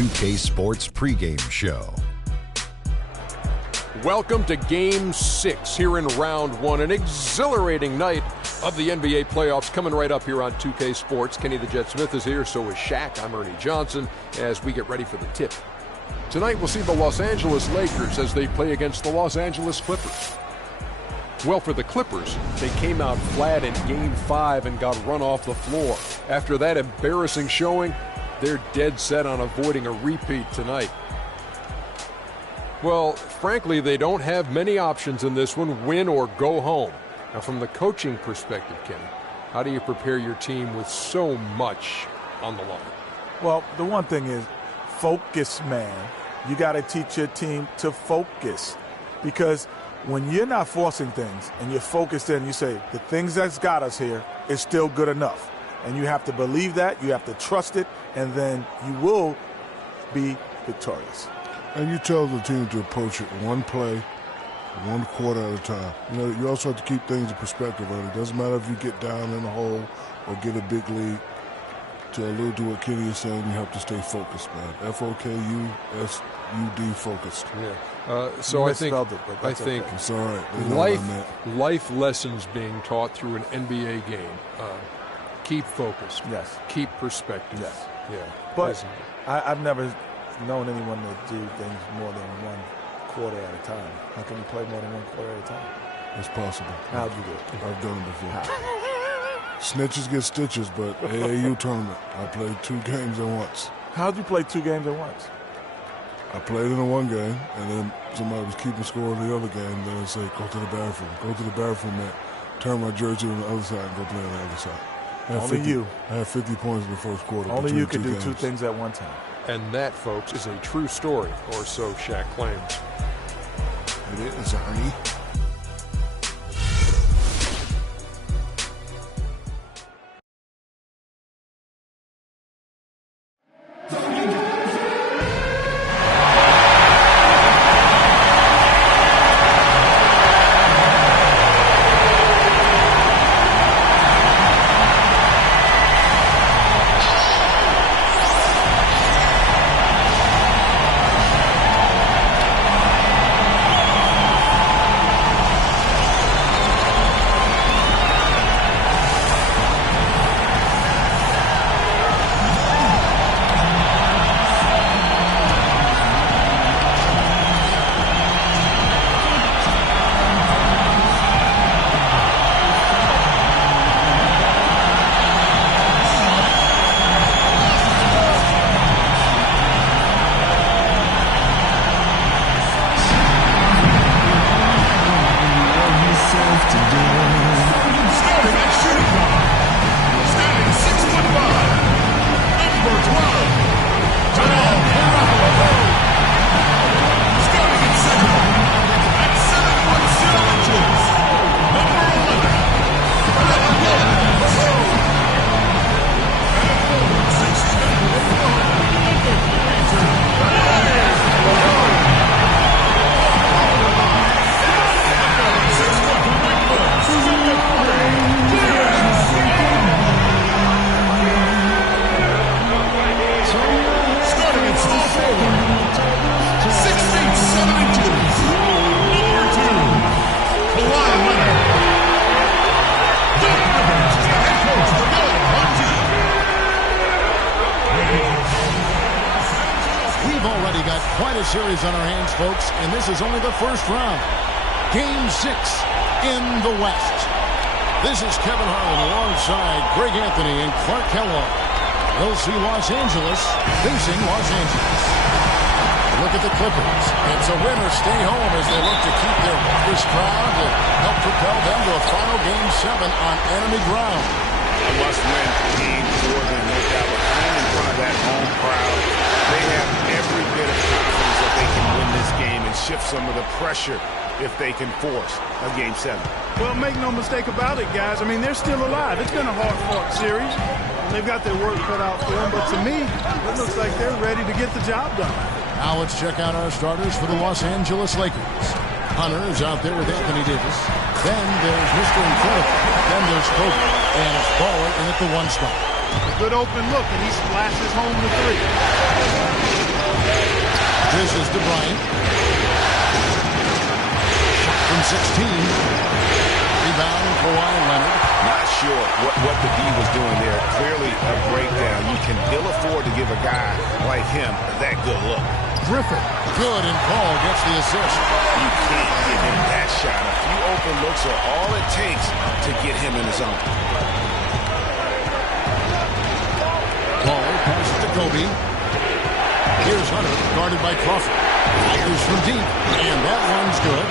2K Sports pregame show. Welcome to Game 6 here in Round 1. An exhilarating night of the NBA playoffs coming right up here on 2K Sports. Kenny the Jet Smith is here, so is Shaq. I'm Ernie Johnson as we get ready for the tip. Tonight we'll see the Los Angeles Lakers as they play against the Los Angeles Clippers. Well, for the Clippers, they came out flat in Game 5 and got run off the floor. After that embarrassing showing, they're dead set on avoiding a repeat tonight. Well, frankly, they don't have many options in this one, win or go home. Now, from the coaching perspective, Kenny, how do you prepare your team with so much on the line? Well, the one thing is focus, man. You got to teach your team to focus, because when you're not forcing things and you're focused in, you say, the things that's got us here is still good enough. And you have to believe that, you have to trust it, and then you will be victorious. And you tell the team to approach it one play, one quarter at a time. You know, you also have to keep things in perspective, and it doesn't matter if you get down in the hole or get a big lead. To allude to what Kenny is saying, you have to stay focused, man. F-O-K-U-S-U-D, focused. Yeah. So I think it's all right. Life lessons being taught through an NBA game. Keep focused. Yes. Keep perspective. Yes. Yeah. But I've never known anyone to do things more than one quarter at a time. How can you play more than one quarter at a time? It's possible. How'd you do it? I've done it before. Snitches get stitches, but AAU tournament, I played 2 games at once. How'd you play 2 games at once? I played in the one game, and then somebody was keeping score in the other game. Then I say, go to the bathroom. Go to the bathroom, man. Turn my jersey on the other side and go play on the other side. I had 50 points in the first quarter. Only you could do 2 things at one time. And that, folks, is a true story, or so Shaq claims. It is, Ernie. Series on our hands, folks, and this is only the first round. Game 6 in the West. This is Kevin Harlan alongside Greg Anthony and Clark Kellogg. They'll see Los Angeles facing Los Angeles. Look at the Clippers. It's a win or stay home as they look to keep their raucous crowd to help propel them to a final Game 7 on enemy ground. A must-win game for them, no doubt. But playing in front of that home crowd, they have every bit of confidence that they can win this game and shift some of the pressure if they can force a Game 7. Well, make no mistake about it, guys. I mean, they're still alive. It's been a hard-fought series. They've got their work cut out for them. But to me, it looks like they're ready to get the job done. Now let's check out our starters for the Los Angeles Lakers. Hunter is out there with Anthony Davis. Then there's Mr. Incredible. Then there's Kobe. And it's Baller in at the 1 spot. A good open look, and he splashes home the 3. Dishes to Bryant. Shot from 16. Rebound, Kawhi Leonard. Not sure what the D was doing there. Clearly a breakdown. You can ill afford to give a guy like him that good look. Griffin, good, and Paul gets the assist. You can't give him that shot. A few open looks are all it takes to get him in the zone. Paul passes to Kobe. Here's Hunter, guarded by Crawford. Fires from deep, and that one's good.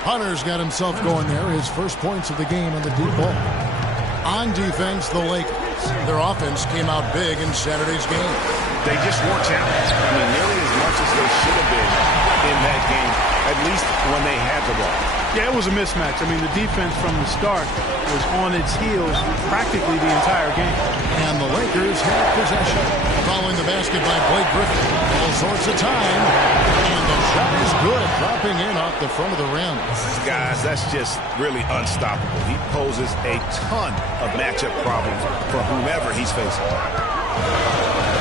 Hunter's got himself going there. His first points of the game on the deep ball. On defense, the Lakers. Their offense came out big in Saturday's game. They just weren't challenged. I mean, nearly as much as they should have been in that game, at least when they had the ball. Yeah, it was a mismatch. I mean, the defense from the start was on its heels practically the entire game. And the Lakers have possession. Following the basket by Blake Griffin. All sorts of time. And the shot is good. Dropping in off the front of the rim. Guys, that's just really unstoppable. He poses a ton of matchup problems for whomever he's facing.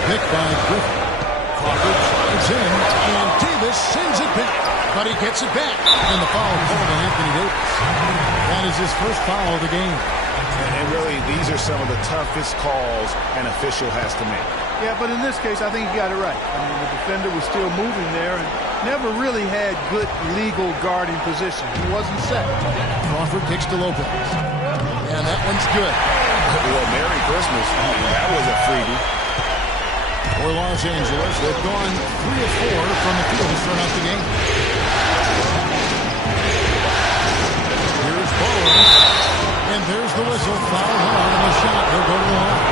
Picked by Griffin. Crawford drives in. And Davis sends it back. But he gets it back. And the foul called on Anthony Davis. That is his first foul of the game. And really, these are some of the toughest calls an official has to make. Yeah, but in this case, I think he got it right. I mean, the defender was still moving there and never really had good legal guarding position. He wasn't set. Crawford kicks to Lopez. And that one's good. Well, Merry Christmas. That was a freebie. For Los Angeles, they've gone 3 of 4 from the field to start out the game. Here's Bowen. And there's the whistle. Foul hard on the shot. He'll go to the line.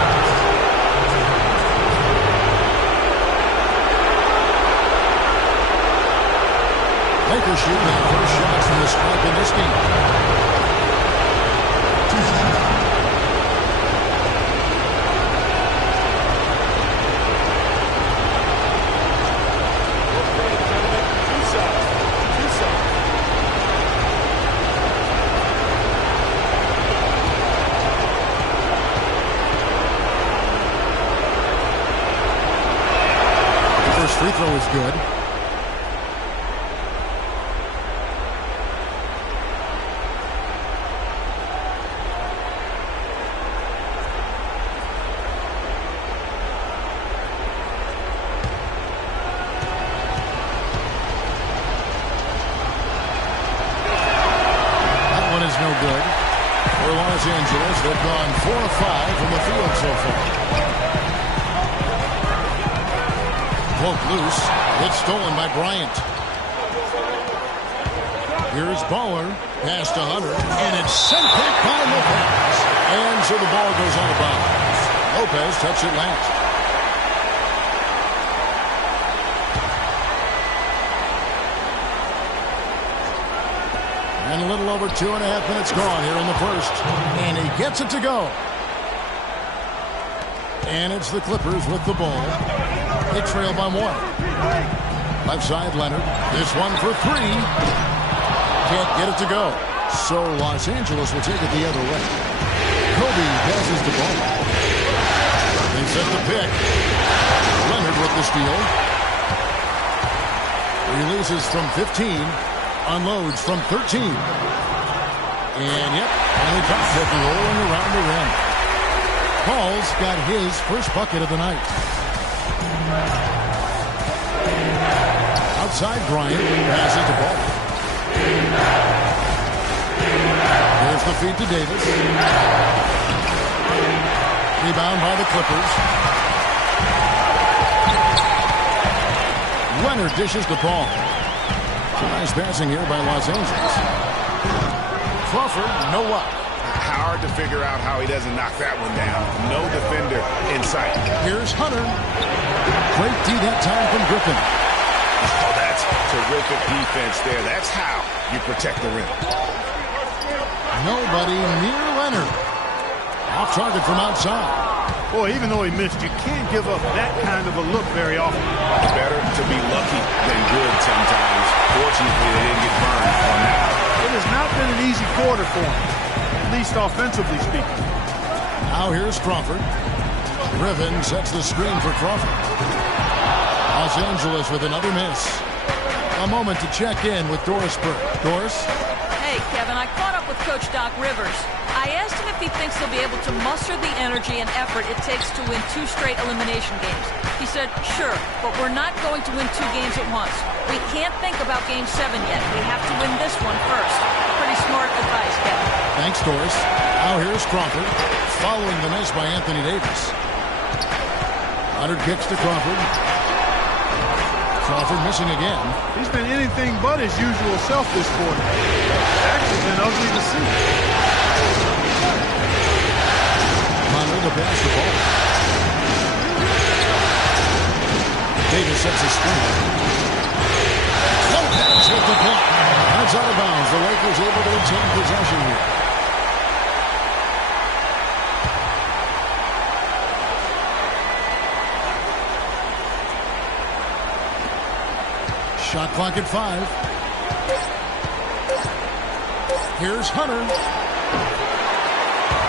Lakers shoot their first shots from the stripe in this game. Free throw is good. That one is no good. For Los Angeles, they've gone 4 of 5 from the field so far. Poke loose. It's stolen by Bryant. Here's Baller. Pass to Hunter. And it's sent back by Lopez. And so the ball goes out of bounds. Lopez touched it last. And a little over 2.5 minutes gone here in the first. And he gets it to go. And it's the Clippers with the ball. They trail by 1. Left side, Leonard. This one for 3. Can't get it to go. So Los Angeles will take it the other way. Kobe passes the ball. They set the pick. Leonard with the steal. Releases from 15. Unloads from 13. And yep, finally drops it, rolling around the rim. Paul's got his first bucket of the night. Outside, Bryant passes the ball. There's the feed to Davis. Rebound by the Clippers. Leonard dishes to Paul. Nice passing here by Los Angeles. Crawford, no up. Hard to figure out how he doesn't knock that one down. No defender in sight. Here's Hunter. Great D that time from Griffin. Oh, that's terrific defense there. That's how you protect the rim. Nobody near Leonard. Off target from outside. Boy, even though he missed, you can't give up that kind of a look very often. Better to be lucky than good sometimes. Fortunately, they didn't get burned on that. It has not been an easy quarter for him, at least offensively speaking. Now here's Crawford. Griffin sets the screen for Crawford. Los Angeles with another miss. A moment to check in with Doris Burke. Doris? Hey, Kevin, I caught up with Coach Doc Rivers. I asked him if he thinks he'll be able to muster the energy and effort it takes to win 2 straight elimination games. He said, sure, but we're not going to win 2 games at once. We can't think about Game 7 yet. We have to win this one first. Pretty smart advice, Kevin. Thanks, Doris. Now here's Crawford, following the miss by Anthony Davis. Hunter kicks to Crawford. Crawford missing again. He's been anything but his usual self this quarter. It's actually been ugly to see. Hunter to pass the ball. Davis sets a screen. Lopez with the block. That's out of bounds. The Lakers able to retain possession here. Shot clock at 5. Here's Hunter.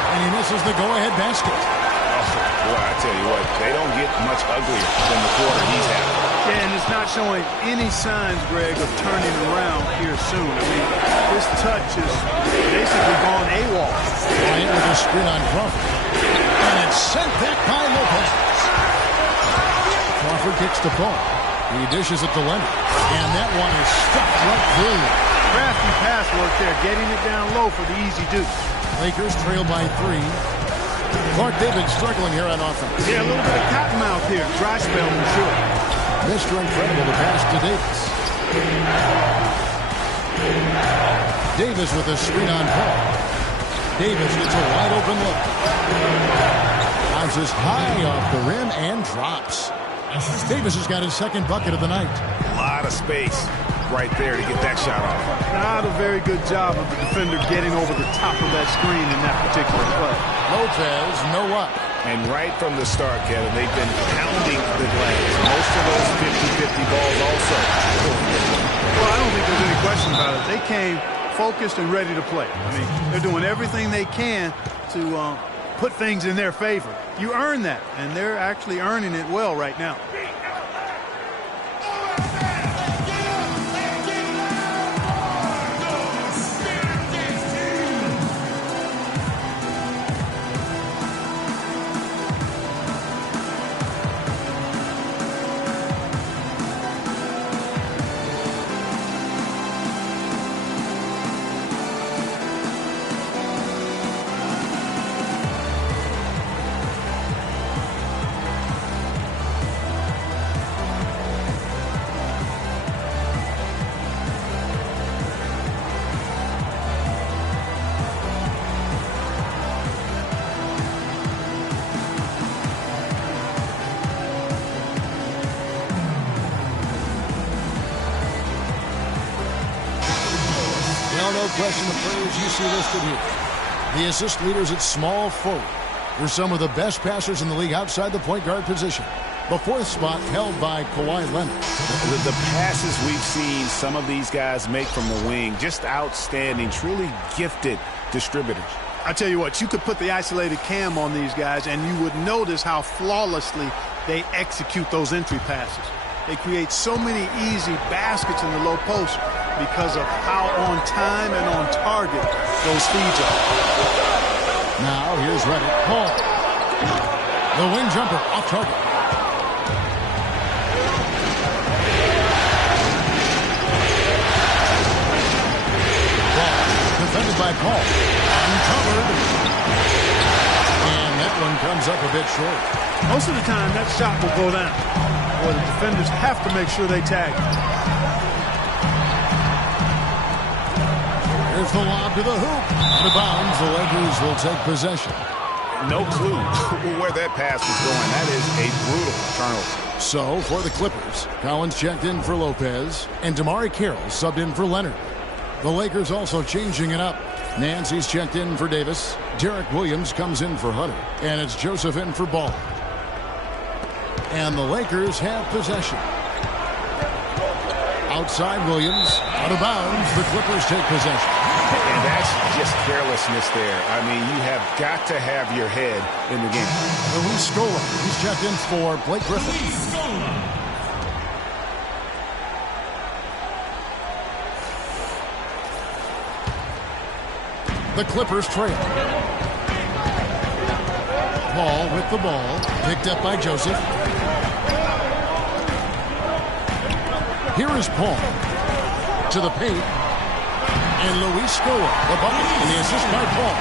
And he misses the go-ahead basket. Oh, boy, I tell you what, they don't get much uglier than the quarter he's having. Yeah, and it's not showing any signs, Greg, of turning around here soon. I mean, this touch is basically gone AWOL. Bryant with a screen on Crawford. And it's sent back by Lopez. Crawford kicks to Paul. He dishes it to Leonard. And that one is stuffed right through. Crafty pass work there, getting it down low for the easy deuce. Lakers trail by 3. Clark David struggling here on offense. Yeah, a little bit of cottonmouth here. Dry spell for sure. Mr. Incredible to pass to Davis. Davis with a screen on Paul. Davis gets a wide open look. Bounces high off the rim and drops. Davis has got his second bucket of the night. A lot of space right there to get that shot off. Not a very good job of the defender getting over the top of that screen in that particular play. Lopez, no up. And right from the start, Kevin, they've been pounding the glass. Most of those 50-50 balls also. Well, I don't think there's any question about it. They came focused and ready to play. I mean, they're doing everything they can to put things in their favor. You earn that, and they're actually earning it well right now. No question the players you see listed here. The assist leaders at small forward were some of the best passers in the league outside the point guard position. The 4th spot held by Kawhi Leonard. The passes we've seen some of these guys make from the wing, just outstanding, truly gifted distributors. I tell you what, you could put the isolated cam on these guys and you would notice how flawlessly they execute those entry passes. They create so many easy baskets in the low post because of how on time and on target those feeds are. Now here's Reddick. Paul. The wing jumper off target. Ball defended by Paul. Uncovered. And that one comes up a bit short. Most of the time that shot will go down. Or the defenders have to make sure they tag it. Here's the lob to the hoop. Out of bounds, the Lakers will take possession. No clue where that pass was going. That is a brutal turnover. So, for the Clippers, Collins checked in for Lopez, and Damari Carroll subbed in for Leonard. The Lakers also changing it up. Nancy's checked in for Davis. Derek Williams comes in for Hunter, and it's Joseph in for Ball. And the Lakers have possession. Outside Williams, out of bounds, the Clippers take possession. And that's just carelessness there. I mean, you have got to have your head in the game. Luis Scola, he's checked in for Blake Griffin. The Clippers trail. Paul with the ball. Picked up by Joseph. Here is Paul. To the paint. And Luis Scola, the bucket, and the assist by Paul.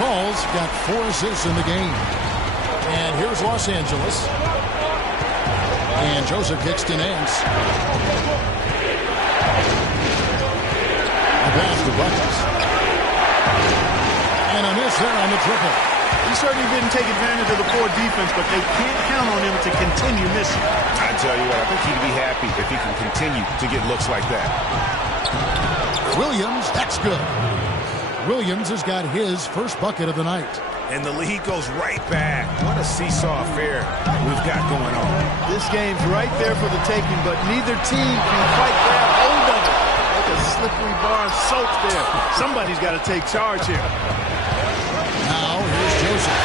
Paul's got 4 assists in the game. And here's Los Angeles. And Joseph kicks to Nance. A pass to Buckets. And a miss there on the triple. He certainly didn't take advantage of the poor defense, but they can't count on him to continue missing. I tell you what, I think he'd be happy if he can continue to get looks like that. Williams, that's good. Williams has got his first bucket of the night. And the lead goes right back. What a seesaw affair we've got going on. This game's right there for the taking, but neither team can quite grab hold of it. Like a slippery bar of soap there. Somebody's got to take charge here. Now, here's Joseph.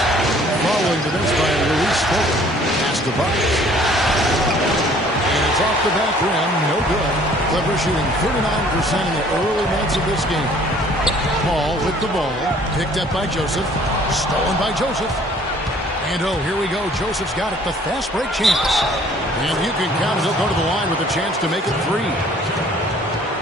Following the miss by Luis Scola. Pass to Buckets. And it's off the back rim. No good. Clippers shooting 39% in the early minutes of this game. Paul with the ball. Picked up by Joseph. Stolen by Joseph. And oh, here we go. Joseph's got it. The fast break chance. And you can count as he'll go to the line with a chance to make it 3.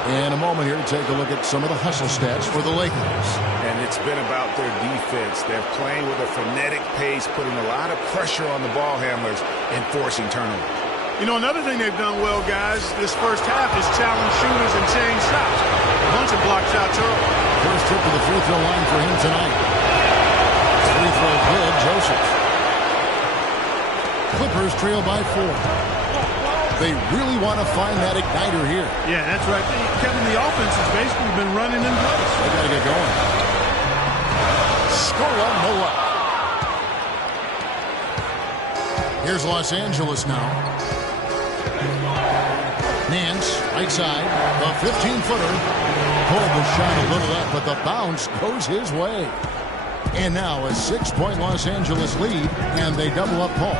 In a moment here, take a look at some of the hustle stats for the Lakers. And it's been about their defense. They're playing with a frenetic pace, putting a lot of pressure on the ball handlers and forcing turnovers. You know, another thing they've done well, guys, this first half is challenge shooters and change shots. A bunch of block shots early. First trip to the free throw line for him tonight. Free throw good, Joseph. Clippers trail by 4. They really want to find that igniter here. Yeah, that's right. Kevin, the offense has basically been running in place. They got to get going. Scola, no luck. Here's Los Angeles now. Nance, right side, the 15-footer. Pulled the shot a little up, but the bounce goes his way. And now a 6-point Los Angeles lead, and they double up Paul.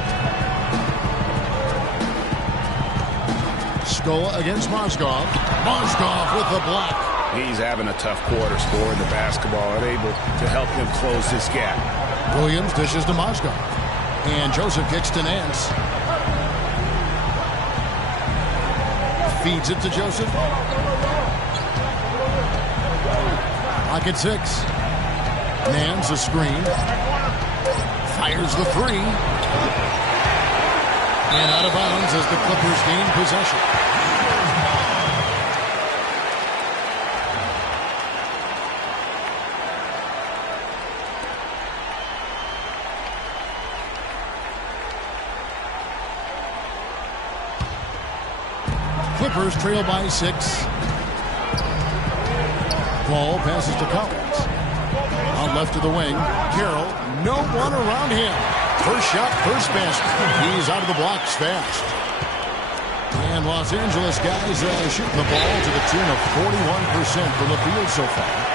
Scola against Mozgov. Mozgov with the block. He's having a tough quarter, scoring the basketball and able to help them close this gap. Williams dishes to Mozgov. And Joseph kicks to Nance. Feeds it to Joseph. Pocket 6. Nance a screen. Fires the 3. And out of bounds as the Clippers gain possession. Clippers trail by 6. Paul passes to Collins. Out left to the wing. Carroll, no one around him. First shot, first basket. He's out of the blocks fast. And Los Angeles guys shooting the ball to the tune of 41% from the field so far.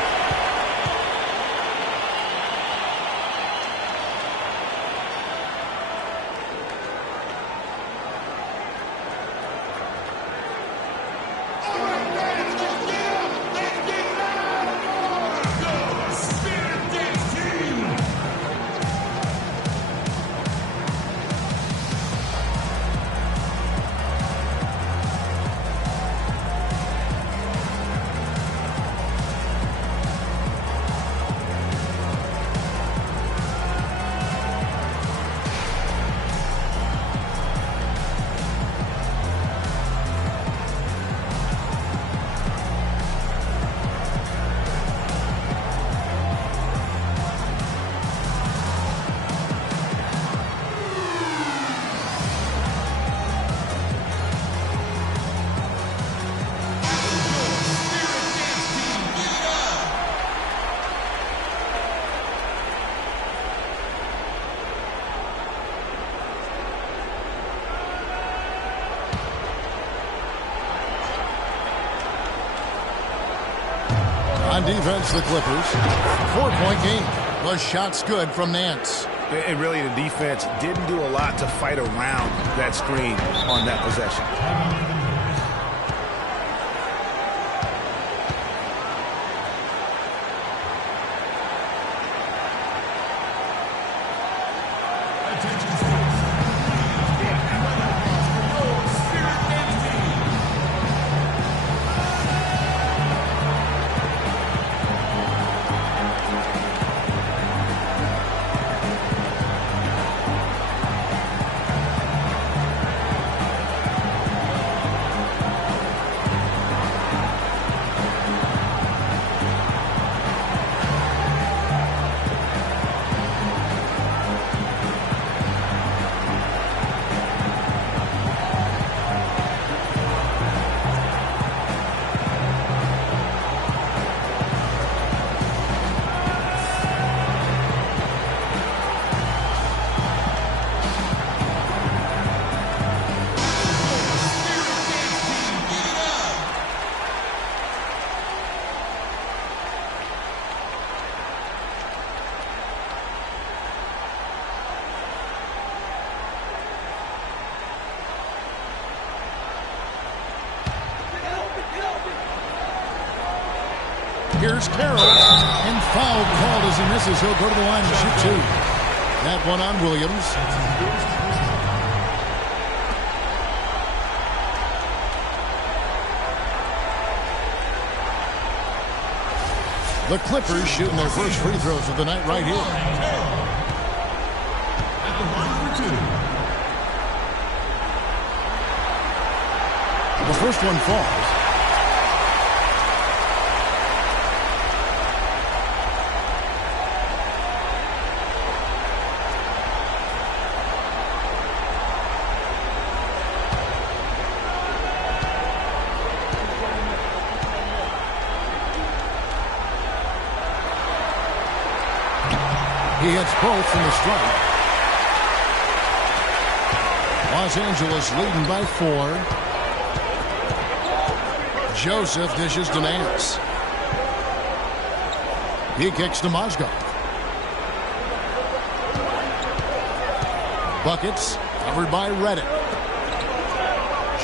On defense, the Clippers. 4-point game. The shot's good from Nance. And really, the defense didn't do a lot to fight around that screen on that possession. Here's Carroll. And foul called as he misses. He'll go to the line and shoot 2. That one on Williams. The Clippers shooting their first free throws of the night right here. The first one falls. He hits both from the strike. Los Angeles leading by 4. Joseph dishes to Nance. He kicks to Mozgov. Buckets covered by Reddick.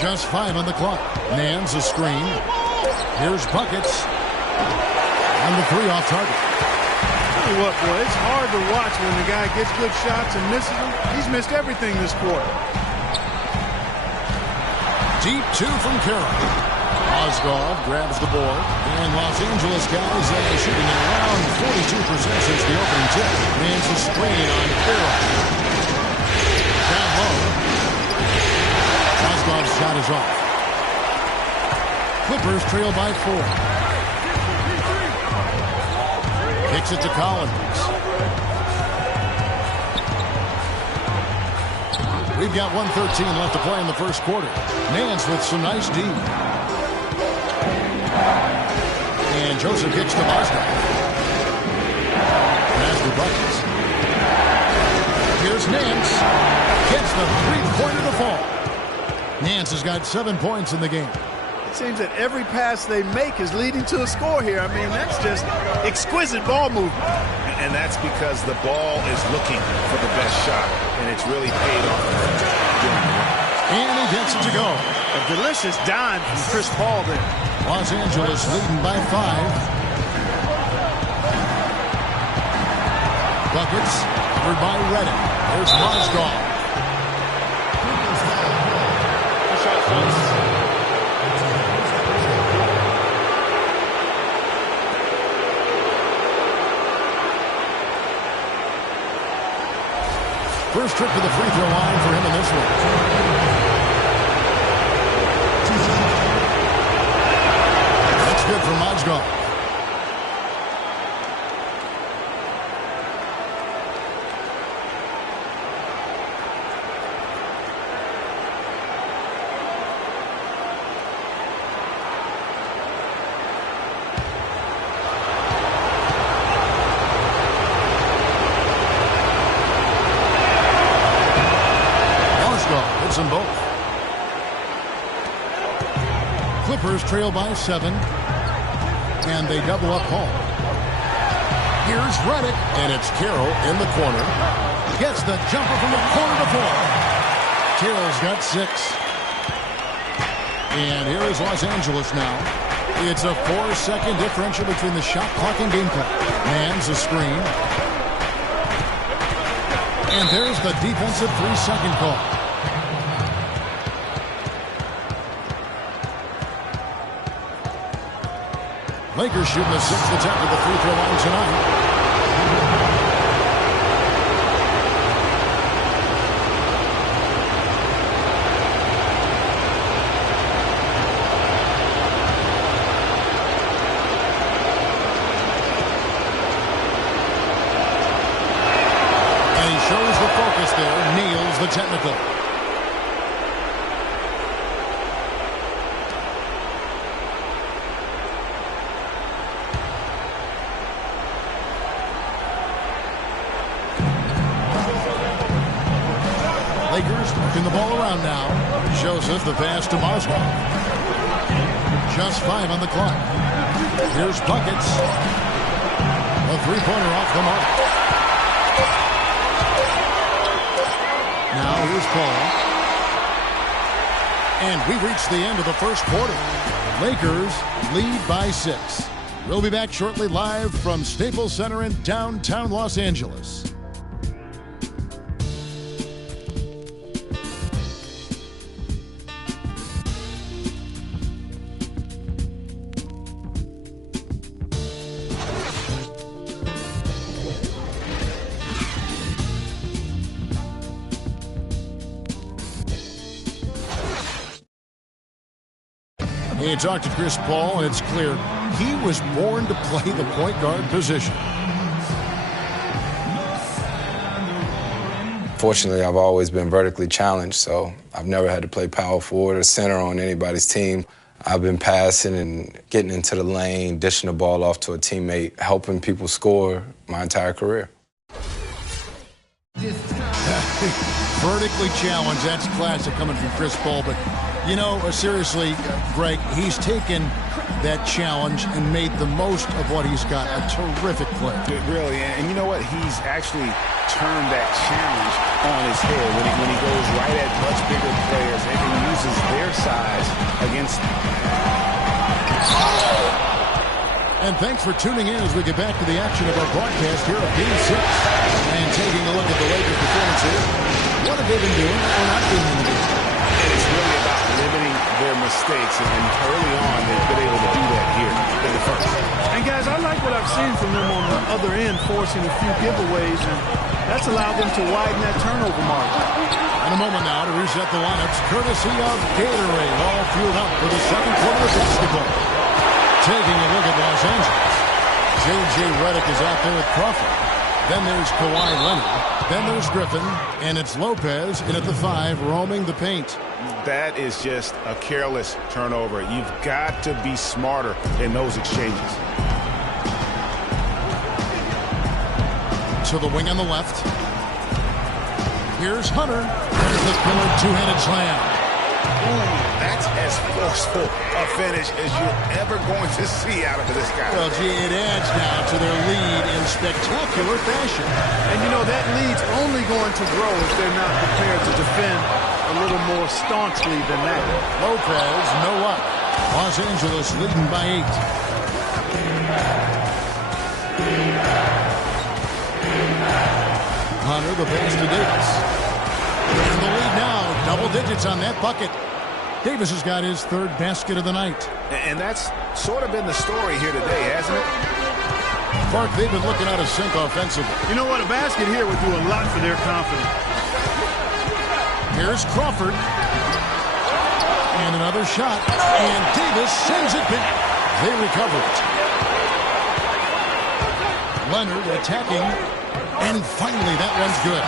Just 5 on the clock. Nance a screen. Here's Buckets. And the 3 off target. Tell you what, boy, it's hard to watch when the guy gets good shots and misses them. He's missed everything this quarter. Deep 2 from Carroll. Mozgov grabs the board. And Los Angeles guys shooting at around 42% since the opening tip. Nance a screen on Carroll. Down low. Mozgov's shot is off. Clippers trail by 4. Kicks it to Collins. We've got 1:13 left to play in the first quarter. Nance with some nice D. And Joseph kicks to Mozgov. Pass to Buckets. Here's Nance. Gets the 3-pointer to fall. Nance has got 7 points in the game. It seems that every pass they make is leading to a score here. I mean, that's just exquisite ball movement. And that's because the ball is looking for the best shot, and it's really paid off. And he gets it to go. A delicious dime from Chris Paul there. Los Angeles leading by 5. Buckets covered by Reddick. There's Mozgov. First trip to the free throw line for him in this one. That's good for Mozgov. Them both. Clippers trail by 7, and they double up Paul. Here's Reddick, and it's Carroll in the corner. Gets the jumper from the corner to 4. Carroll's got 6. And here is Los Angeles now. It's a 4-second differential between the shot clock and game clock. Man's a screen. And there's the defensive 3-second call. Lakers shooting a 6th attempt at the free throw line tonight. And he shows the focus there, nails the technical. Lakers working the ball around now. Joseph the pass to Mozgov. Just 5 on the clock. Here's Buckets. A 3-pointer off the mark. Now here's Paul. And we reach the end of the first quarter. Lakers lead by 6. We'll be back shortly live from Staples Center in downtown Los Angeles. You talk to Chris Paul, and it's clear he was born to play the point guard position. Fortunately, I've always been vertically challenged, so I've never had to play power forward or center on anybody's team. I've been passing and getting into the lane, dishing the ball off to a teammate, helping people score my entire career. Vertically challenged, that's classic coming from Chris Paul, but you know, seriously, Greg, he's taken that challenge and made the most of what he's got. A terrific player. Really, and you know what? He's actually turned that challenge on his head when he goes right at much bigger players and uses their size against them. And thanks for tuning in as we get back to the action of our broadcast here of Game 6. And taking a look at the Lakers' performance here. What have they been doing or not doing in the game? And it's really about limiting their mistakes, and early on they've been able to do that here in the first. And guys, I like what I've seen from them on the other end, forcing a few giveaways, and that's allowed them to widen that turnover margin. In a moment now to reset the lineups, courtesy of Gatorade, all fueled up for the second quarter of basketball. Taking a look at Los Angeles, J.J. Redick is out there with Crawford. Then there's Kawhi Leonard. Then there's Griffin. And it's Lopez in at the 5, roaming the paint. That is just a careless turnover. You've got to be smarter in those exchanges. To the wing on the left. Here's Hunter. There's the killer two-handed slam. Ooh, that's as forceful a finish as you're ever going to see out of this guy. Well, gee, it adds now to their lead in spectacular fashion. And, you know, that lead's only going to grow if they're not prepared to defend a little more staunchly than that. Lopez, no luck. Los Angeles leading by 8. Hunter, the pass to Davis. And the lead now, double digits on that bucket. Davis has got his 3rd basket of the night. And that's sort of been the story here today, hasn't it? Clark, they've been looking out of sync offensively. You know what? A basket here would do a lot for their confidence. Here's Crawford. And another shot. And Davis sends it back. They recover it. Leonard attacking. And finally, that one's good.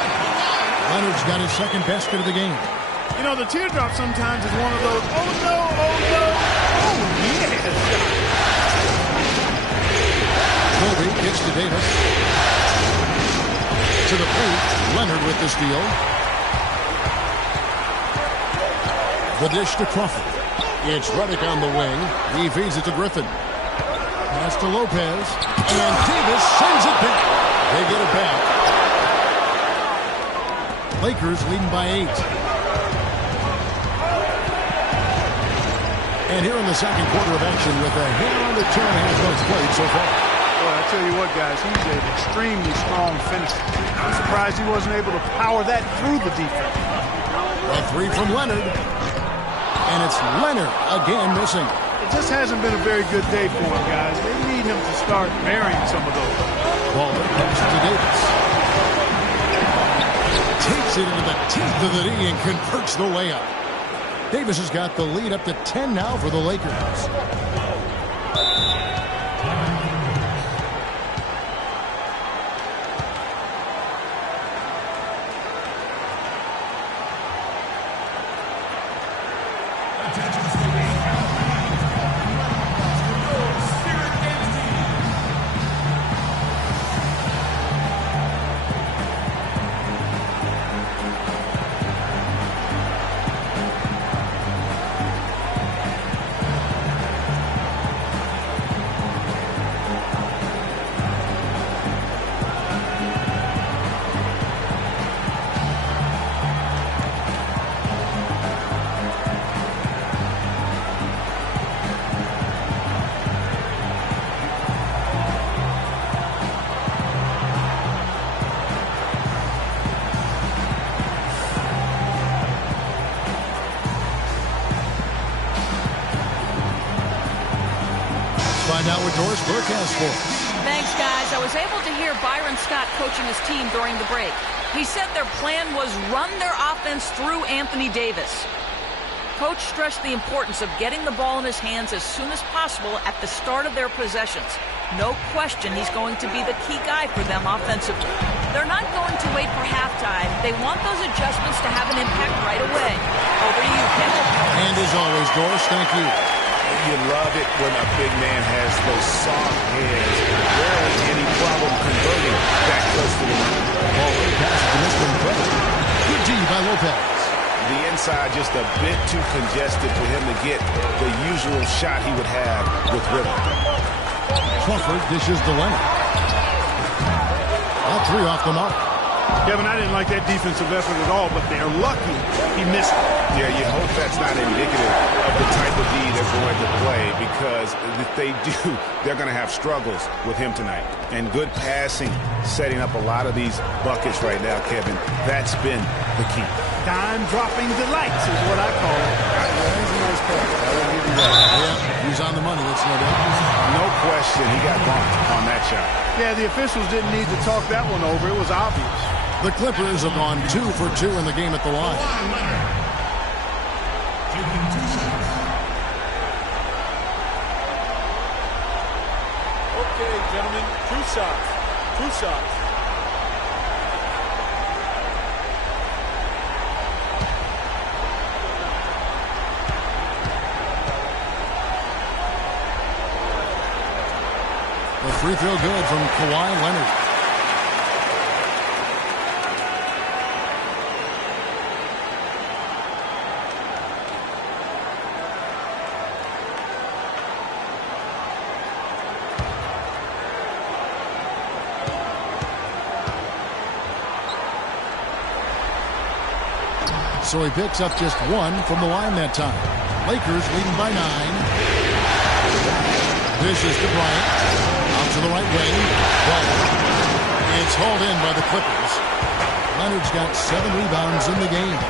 Leonard's got his 2nd basket of the game. You know, the teardrop sometimes is one of those, oh no, oh yes. Kobe gets to Davis. To the paint. Leonard with the steal. The dish to Crawford. It's Redick on the wing. He feeds it to Griffin. Pass to Lopez. And Davis sends it back. They get it back. Lakers leading by 8. And here in the second quarter of action with a hair on the 2.5 minutes played so far. Well, I tell you what, guys, he's an extremely strong finisher. I'm surprised he wasn't able to power that through the defense. A 3 from Leonard. And it's Leonard again missing. It just hasn't been a very good day for him, guys. They need him to start marrying some of those. Waller passes to Davis. Takes it into the teeth of the knee and converts the layup. Davis has got the lead up to 10 now for the Lakers. Burke has sports. Thanks, guys. I was able to hear Byron Scott coaching his team during the break. He said their plan was run their offense through Anthony Davis. Coach stressed the importance of getting the ball in his hands as soon as possible at the start of their possessions. No question he's going to be the key guy for them offensively. They're not going to wait for halftime. They want those adjustments to have an impact right away. Over to you, Kevin. And as always, Doris, thank you. You love it when a big man has those soft hands. Rarely any problem converting that close to the rim. Ball pass to Mr. Credit. Good D by Lopez. The inside just a bit too congested for him to get the usual shot he would have with rhythm. Crawford dishes to Leonard. All three off the mark. Kevin, I didn't like that defensive effort at all, but they're lucky he missed it. Yeah, you hope that's not indicative of the type of D they're going to play, because if they do, they're going to have struggles with him tonight. And good passing, setting up a lot of these buckets right now, Kevin. That's been the key. Dime-dropping delights is what I call it. Yeah, he's on the money, that's no doubt. No question, he got bumped on that shot. Yeah, the officials didn't need to talk that one over. It was obvious. The Clippers have gone 2 for 2 in the game at the line. Okay, gentlemen, two shots. Two shots. The free throw good from Kawhi Leonard. So he picks up just one from the line that time. Lakers leading by 9. Dishes to Bryant. Out to the right wing. Ball. It's hauled in by the Clippers. Leonard's got 7 rebounds in the game.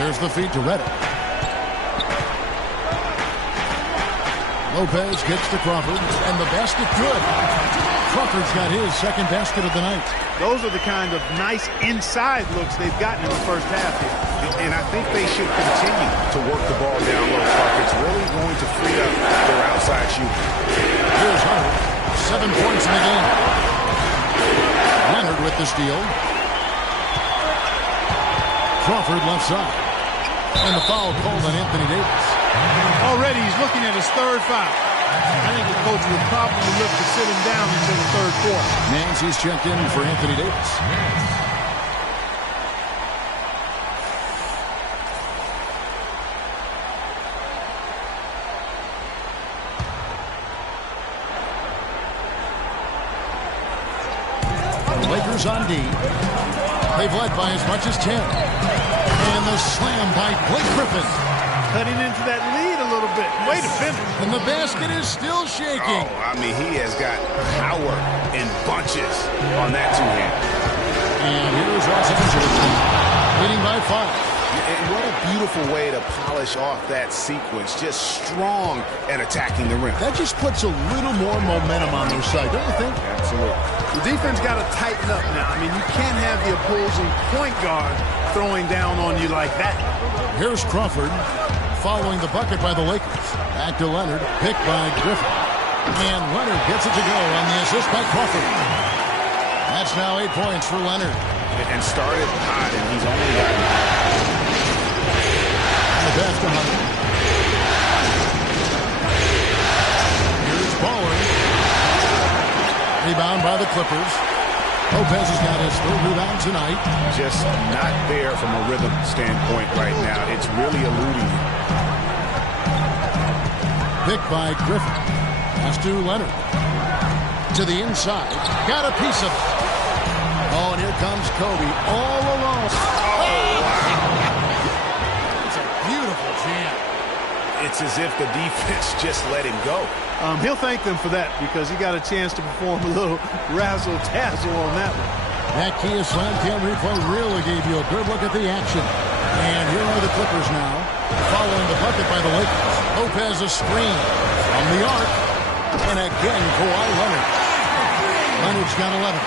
There's the feed to Redick. Lopez gets to Crawford, and the basket good. Crawford's got his second basket of the night. Those are the kind of nice inside looks they've gotten in the first half here. And I think they should continue to work the ball down low, Clark. It's really going to free up their outside shooting. Here's Hunter. 7 points in the game. Leonard with the steal. Crawford left side. And the foul called on Anthony Davis. Already he's looking at his third foul. I think the coach would probably look to sit him down until the third quarter. Nancy's checked in for Anthony Davis. The Lakers on D. They've led by as much as 10. And the slam by Blake Griffin. Cutting into that lead a little bit. Way to finish. And the basket is still shaking. Oh, I mean, he has got power in bunches on that two-hand. And here's Los Angeles leading by 5. And what a beautiful way to polish off that sequence. Just strong at attacking the rim. That just puts a little more momentum on their side, don't you think? Absolutely. The defense got to tighten up now. I mean, you can't have the opposing point guard throwing down on you like that. Here's Crawford following the bucket by the Lakers. Back to Leonard, picked by Griffin. And Leonard gets it to go on the assist by Crawford. That's now 8 points for Leonard. And started hot, and he's only gotten the pass to Hunter. Here's Baller. Rebound by the Clippers. Lopez has got his third rebound tonight. Just not there from a rhythm standpoint right now. It's really eluding him. Picked by Griffin. Pass to Leonard. To the inside. Got a piece of it. Oh, and here comes Kobe all alone. Oh, wow. It's a beautiful jam. It's as if the defense just let him go. He'll thank them for that because he got a chance to perform a little razzle-dazzle on that one. That Kia Slam Cam replay really gave you a good look at the action. And here are the Clippers now, following the bucket by the Lakers. Lopez a screen from the arc. And again, Kawhi Leonard. Leonard's got 11.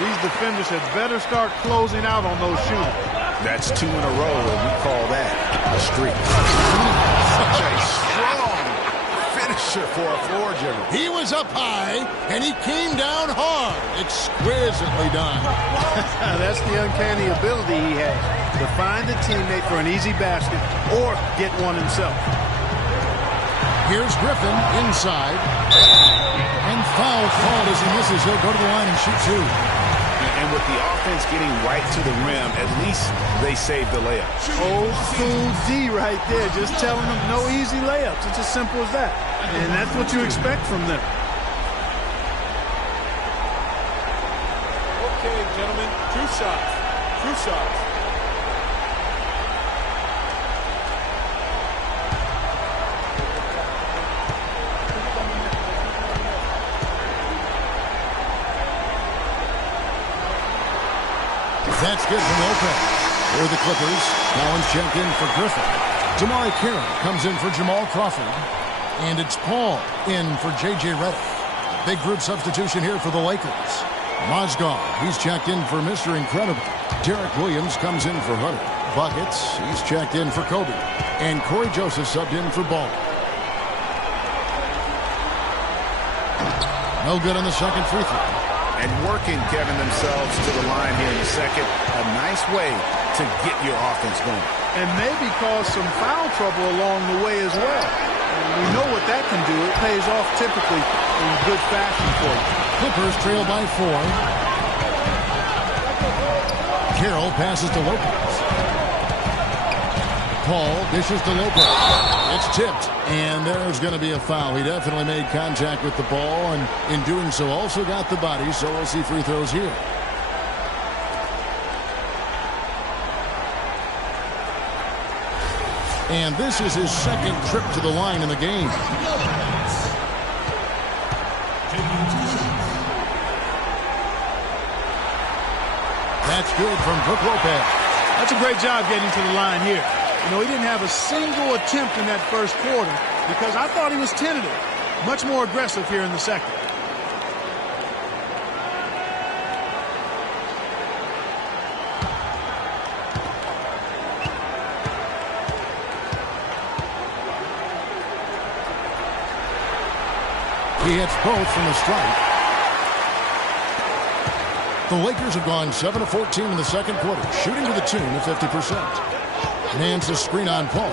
These defenders had better start closing out on those shooters. That's 2 in a row, and we call that a streak. Such a strong finisher for a floor general. He was up high, and he came down hard. Exquisitely done. That's the uncanny ability he has, to find a teammate for an easy basket or get one himself. Here's Griffin inside. And foul called as he misses. He'll go to the line and shoot 2. And with the offense getting right to the rim, at least they saved the layup. Old school D right there, just telling them no easy layups. It's as simple as that. And that's what you expect from them. Okay, gentlemen, true shots. True shots. That's good from Lopez. For the Clippers, Collins check in for Griffin. Damari Carroll comes in for Jamal Crawford. And it's Paul in for J.J. Redick. Big group substitution here for the Lakers. Mozgov, he's checked in for Mr. Incredible. Derek Williams comes in for Hunter. Buckets, he's checked in for Kobe. And Corey Joseph subbed in for Ball. No good on the second free throw. And working, Kevin, themselves to the line here in the second. A nice way to get your offense going. And maybe cause some foul trouble along the way as well. And we know what that can do. It pays off typically in good fashion for you. Clippers trail by 4. Carroll passes to Lopez. Paul dishes to Lopez. It's tipped, and there's going to be a foul. He definitely made contact with the ball, and in doing so also got the body, so we'll see free throws here. And this is his second trip to the line in the game. That's good from Brook Lopez. That's a great job getting to the line here. You know, he didn't have a single attempt in that first quarter because I thought he was tentative. Much more aggressive here in the second. He hits both from the strike. The Lakers have gone 7 of 14 in the second quarter, shooting to the tune of 50%. Mans the screen on Paul.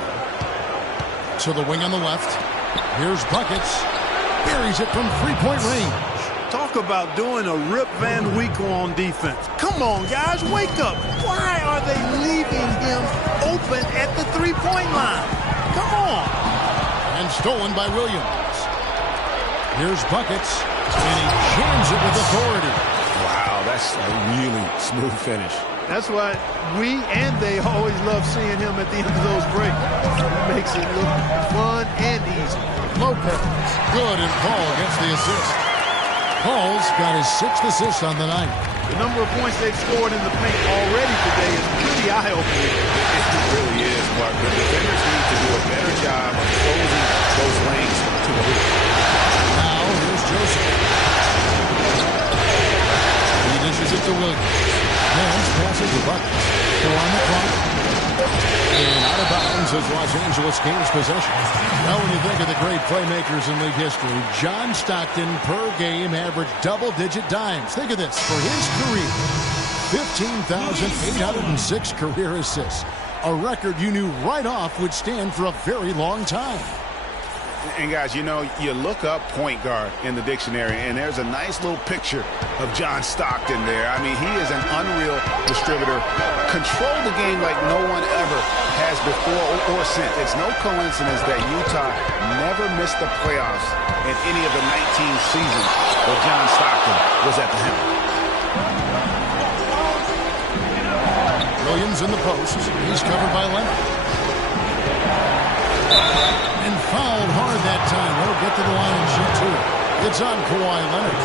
To the wing on the left. Here's Buckets. Buries it from three-point range. Talk about doing a Rip Van Winkle on defense. Come on, guys, wake up. Why are they leaving him open at the three-point line? Come on. And stolen by Williams. Here's Buckets. And he jams it with authority. Wow, that's a really smooth finish. That's why we and they always love seeing him at the end of those breaks. It makes it look fun and easy. Lopez, good, and Paul gets the assist. Paul's got his 6th assist on the night. The number of points they've scored in the paint already today is pretty eye-opening. It really is, Mark. The defenders need to do a better job of closing those lanes to the hoop. Now, here's Joseph. He dishes it to Williams. Mans passes to Buckets. 4 on the clock. And out of bounds as Los Angeles gains possession. Now when you think of the great playmakers in league history, John Stockton per game averaged double-digit dimes. Think of this. For his career, 15,806 career assists. A record you knew right off would stand for a very long time. And, guys, you know, you look up point guard in the dictionary, and there's a nice little picture of John Stockton there. I mean, he is an unreal distributor. Control the game like no one ever has before or since. It's no coincidence that Utah never missed the playoffs in any of the 19 seasons where John Stockton was at the helm. Williams in the post. He's covered by Leonard. And fouled hard that time. Won't get to the line and shoot 2. It's on Kawhi Leonard.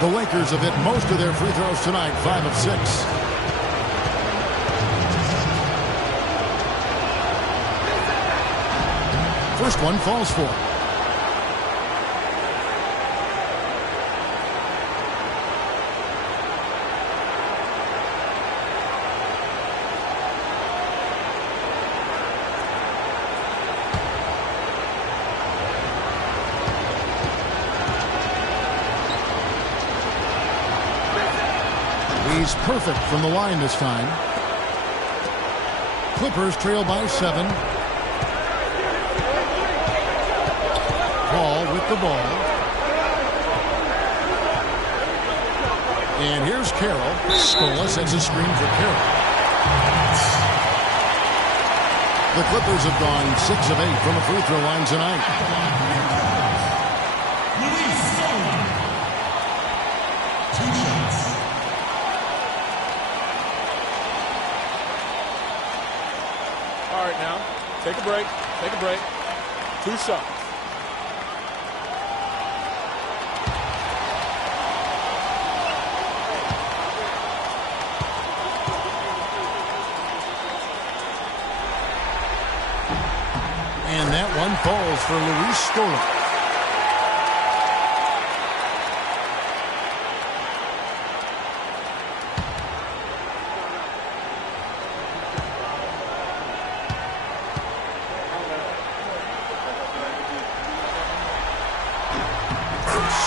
The Lakers have hit most of their free throws tonight, 5 of 6. First one falls for him. He's perfect from the line this time. Clippers trail by 7. Paul with the ball. And here's Carroll. Scola sets a screen for Carroll. The Clippers have gone 6 of 8 from the free throw line tonight. All right, now, take a break. Take a break. 2 shots. And that one falls for Luis Scola.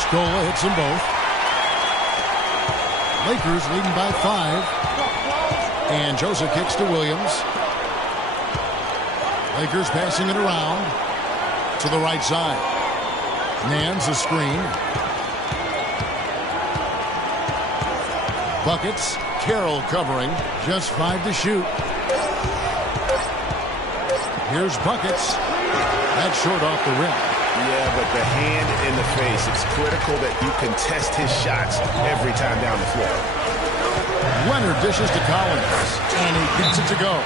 Scola hits them both. Lakers leading by 5. And Joseph kicks to Williams. Lakers passing it around to the right side. Nance a screen. Buckets. Carroll covering. Just 5 to shoot. Here's Buckets. That's short off the rim. Yeah, but the hand in the face. It's critical that you contest his shots every time down the floor. Leonard dishes to Collins. And he gets it to go.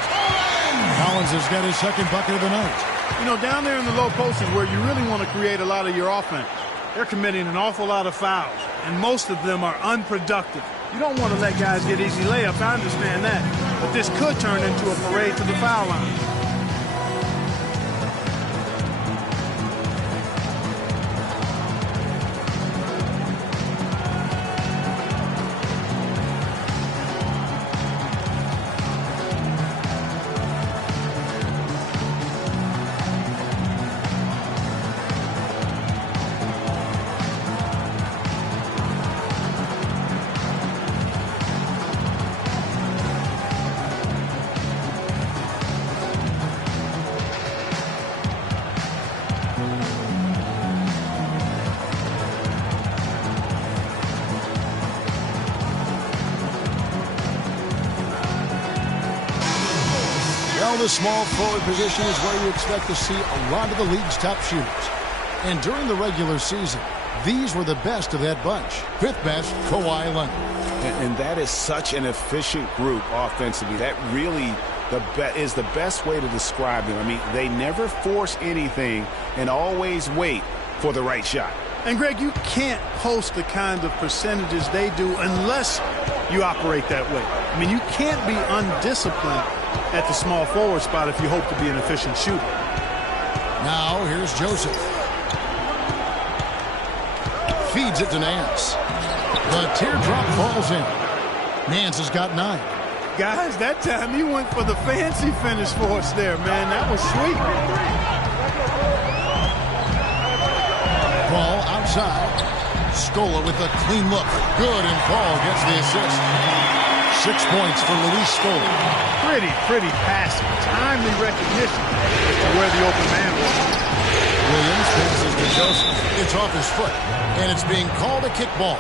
Collins has got his second bucket of the night. You know, down there in the low post is where you really want to create a lot of your offense. They're committing an awful lot of fouls, and most of them are unproductive. You don't want to let guys get easy layups. I understand that. But this could turn into a parade to the foul line. The small forward position is where you expect to see a lot of the league's top shooters. And during the regular season, these were the best of that bunch. 5th best, Kawhi Leonard. And that is such an efficient group offensively. That really is the best way to describe them. I mean, they never force anything and always wait for the right shot. And, Greg, you can't post the kind of percentages they do unless you operate that way. I mean, you can't be undisciplined at the small forward spot if you hope to be an efficient shooter. Now here's Joseph. Feeds it to Nance. The teardrop falls in. Nance has got 9. Guys, that time he went for the fancy finish for us there, man. That was sweet. Ball outside. Scola with a clean look. Good, and Paul gets the assist. 6 points for Luis Scola. Pretty passing. Timely recognition as to where the open man was. Williams passes to Joseph. It's off his foot, and it's being called a kickball.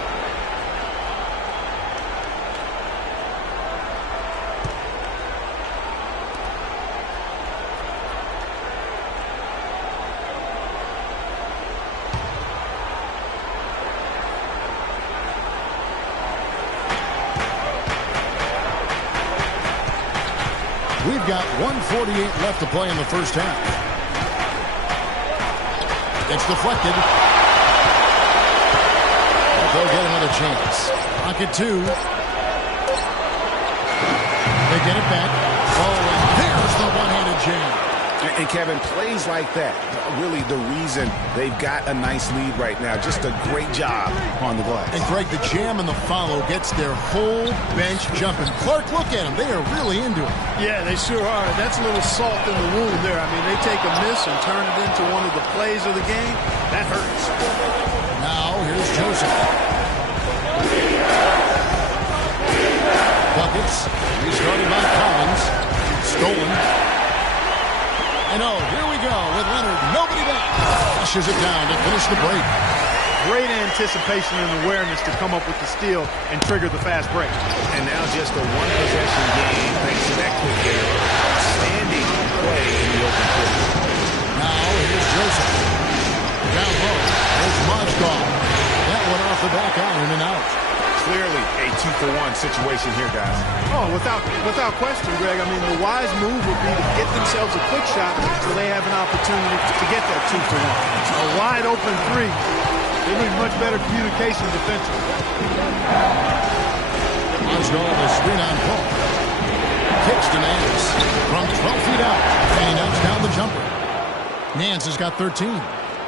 We've got 1:48 left to play in the first half. It's deflected. But they'll get another chance. Pocket 2. They get it back. Oh, and there's the one-handed jam. And Kevin, plays like that, really the reason they've got a nice lead right now. Just a great job on the glass. And Greg, the jam and the follow gets their whole bench jumping. Clark, look at them. They are really into it. Yeah, they sure are. That's a little salt in the wound there. I mean, they take a miss and turn it into one of the plays of the game. That hurts. Now, here's Joseph. Buckets. Restarted by Collins. Stolen. And here we go with Leonard. Nobody back. Flushes it down to finish the break. Great anticipation and awareness to come up with the steal and trigger the fast break. And now just a one-possession game thanks to that quick hitter. Outstanding play in the open court. Now here's Joseph. Down low. There's Mozgov. That one off the back iron and out. Clearly a 2-for-1 situation here, guys. Oh, without question, Greg. I mean, the wise move would be to get themselves a quick shot so they have an opportunity to get that 2-for-1. A wide open three. They need much better communication defensively. Mozgov a screen on Paul. Kicks to Nance from 12 feet out. And he knocks down the jumper. Nance has got 13.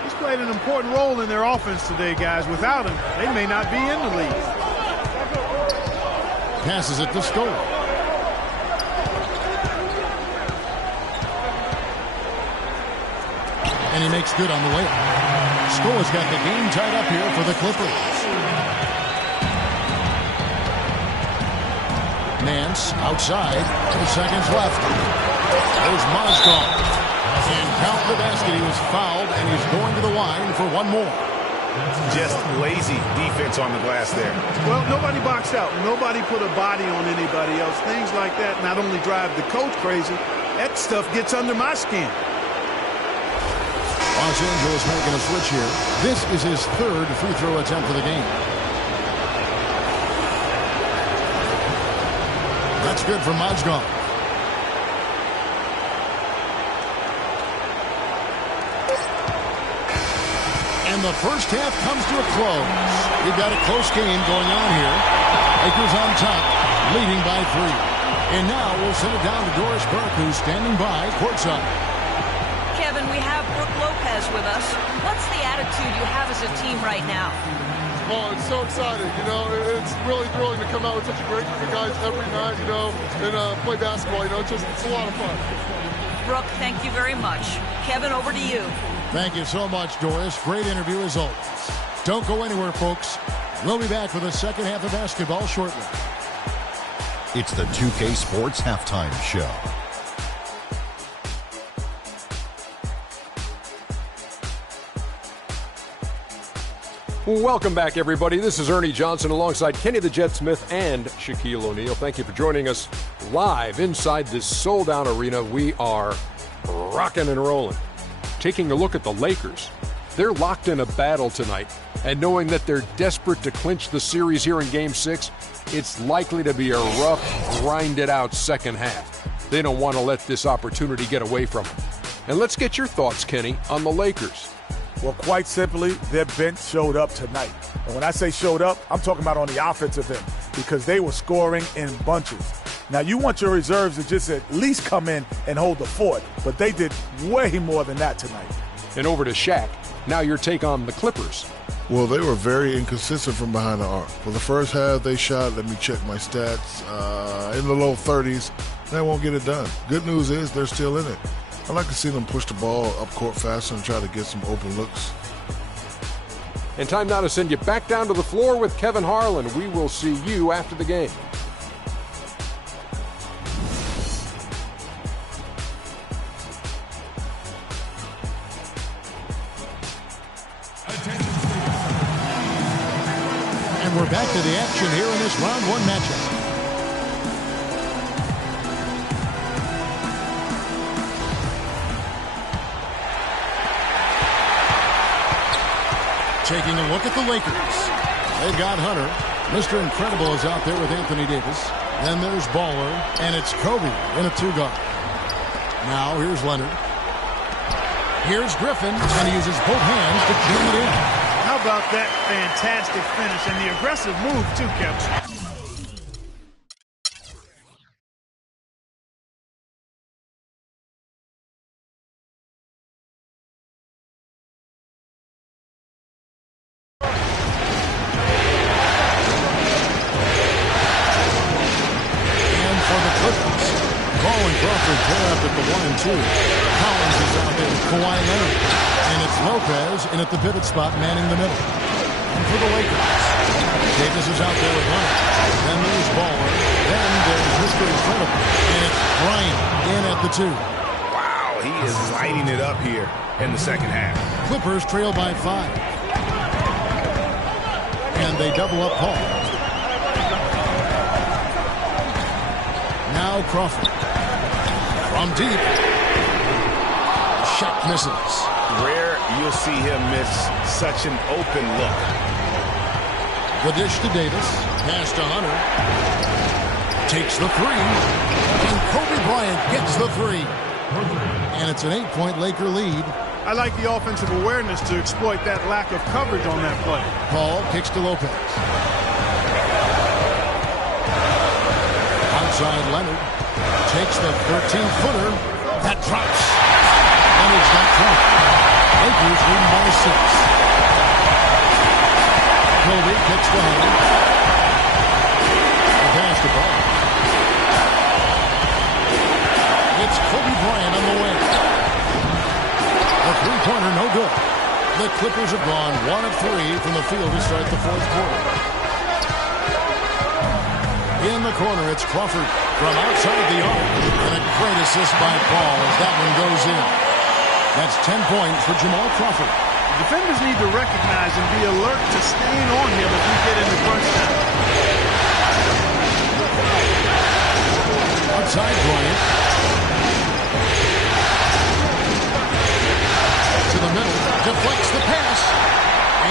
He's played an important role in their offense today, guys. Without him, they may not be in the league. Passes it to Stoll. And he makes good on the layup. Stoll has got the game tied up here for the Clippers. Nance outside. 2 seconds left. There's Mozgov. And count the basket. He was fouled, and he's going to the line for one more. Just lazy defense on the glass there. Well, nobody boxed out. Nobody put a body on anybody else. Things like that not only drive the coach crazy, that stuff gets under my skin. Los Angeles making a switch here. This is his 3rd free throw attempt of the game. That's good for Mozgov. And the first half comes to a close. We've got a close game going on here. Lakers on top, leading by 3. And now we'll send it down to Doris Burke, who's standing by courtside. Kevin, we have Brooke Lopez with us. What's the attitude you have as a team right now? Oh, it's so exciting. You know, it's really thrilling to come out with such a great group of guys every night, you know, and play basketball. You know, it's a lot of fun. Brooke, thank you very much. Kevin, over to you. Thank you so much, Doris. Great interview as always. Don't go anywhere, folks. We'll be back with the second half of basketball shortly. It's the 2K Sports Halftime Show. Welcome back, everybody. This is Ernie Johnson alongside Kenny the Jet Smith and Shaquille O'Neal. Thank you for joining us live inside this sold-out arena. We are rocking and rolling. Taking a look at the Lakers. They're locked in a battle tonight, and knowing that they're desperate to clinch the series here in Game 6, it's likely to be a rough, grinded-out second half. They don't want to let this opportunity get away from them. And let's get your thoughts, Kenny, on the Lakers. Well, quite simply, their bench showed up tonight. And when I say showed up, I'm talking about on the offensive end because they were scoring in bunches. Now, you want your reserves to just at least come in and hold the fort, but they did way more than that tonight. And over to Shaq. Now your take on the Clippers. Well, they were very inconsistent from behind the arc. For the first half, they shot, let me check my stats, in the low 30s. They won't get it done. Good news is they're still in it. I like to see them push the ball up court faster and try to get some open looks. And time now to send you back down to the floor with Kevin Harlan. We will see you after the game. And we're back to the action here in this round 1 matchup. Taking a look at the Lakers. They've got Hunter. Mr. Incredible is out there with Anthony Davis. Then there's Baller, and it's Kobe in a 2-guard. Now here's Leonard. Here's Griffin, and he uses both hands to jam it in. How about that fantastic finish and the aggressive move, too, Kevin? Kawhi Leonard. And it's Lopez in at the pivot spot, manning the middle. And for the Lakers, Davis is out there with Leonard. Then there's Baller. Then there's Mr. Incredible. And it's Bryant in at the 2. Wow, he is lighting it up here in the second half. Clippers trail by 5. And they double up Paul. Now Crawford. From deep. Shot misses. Rare you'll see him miss such an open look. The dish to Davis. Pass to Hunter. Takes the 3. And Kobe Bryant gets the 3. And it's an 8-point Laker lead. I like the offensive awareness to exploit that lack of coverage on that play. Paul kicks to Lopez. Outside Leonard. Takes the 13-footer. That drops. Leonard's got trouble. Lakers leading by 6. Kobe kicks to Hunter. The basketball. It's Kobe Bryant on the wing. The three-pointer, no good. The Clippers have gone 1 of 3 from the field to start the fourth quarter. In the corner, it's Crawford from outside the arc. And a great assist by Paul as that one goes in. That's 10 points for Jamal Crawford. Defenders need to recognize and be alert to staying on him if we get into crunch time. Outside Bryant. To the middle, deflects the pass.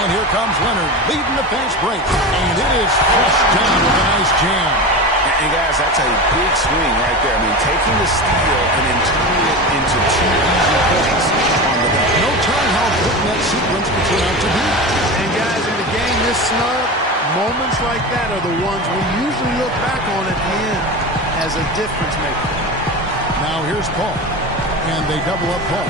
And here comes Leonard, leading the fast break. And it is flushed down with a nice jam. And guys, that's a big swing right there. I mean, taking the steal and then turning it into 2 easy points on the bench. No telling how important that sequence will turn out to be. And guys, in a game this snug, moments like that are the ones we usually look back on at the end as a difference maker. Now here's Paul. And they double up Paul.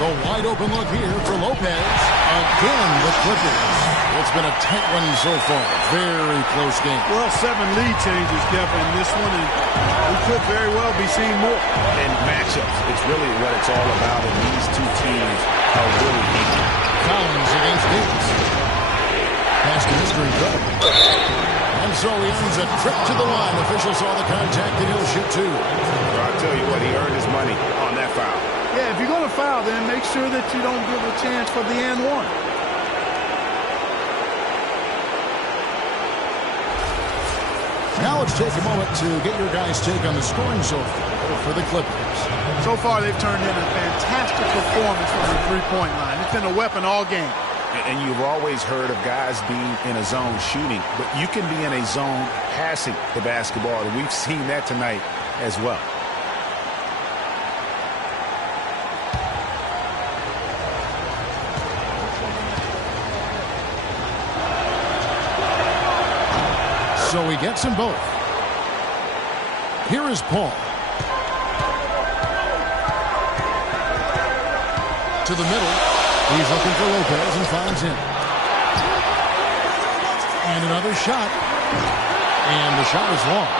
The wide open look here for Lopez. Again, the Clippers. It's been a tight one so far. Very close game. Well, 7 lead changes, Kevin, in this one, and we could very well be seeing more. And matchups, it's really what it's all about, and these two teams are really equal. Collins against Davis. Pass to Mr. Incredible. And so he ends a trip to the line. Official saw the contact, and he'll shoot 2. Well, I'll tell you what, he earned his money on that foul. Yeah, if you're going to foul, then make sure that you don't give a chance for the and one. Now let's take a moment to get your guys' take on the scoring so far for the Clippers. So far, they've turned in a fantastic performance from the three-point line. It's been a weapon all game. And you've always heard of guys being in a zone shooting, but you can be in a zone passing the basketball, and we've seen that tonight as well. So he gets them both. Here is Paul. To the middle. He's looking for Lopez and finds him. And another shot. And the shot is long.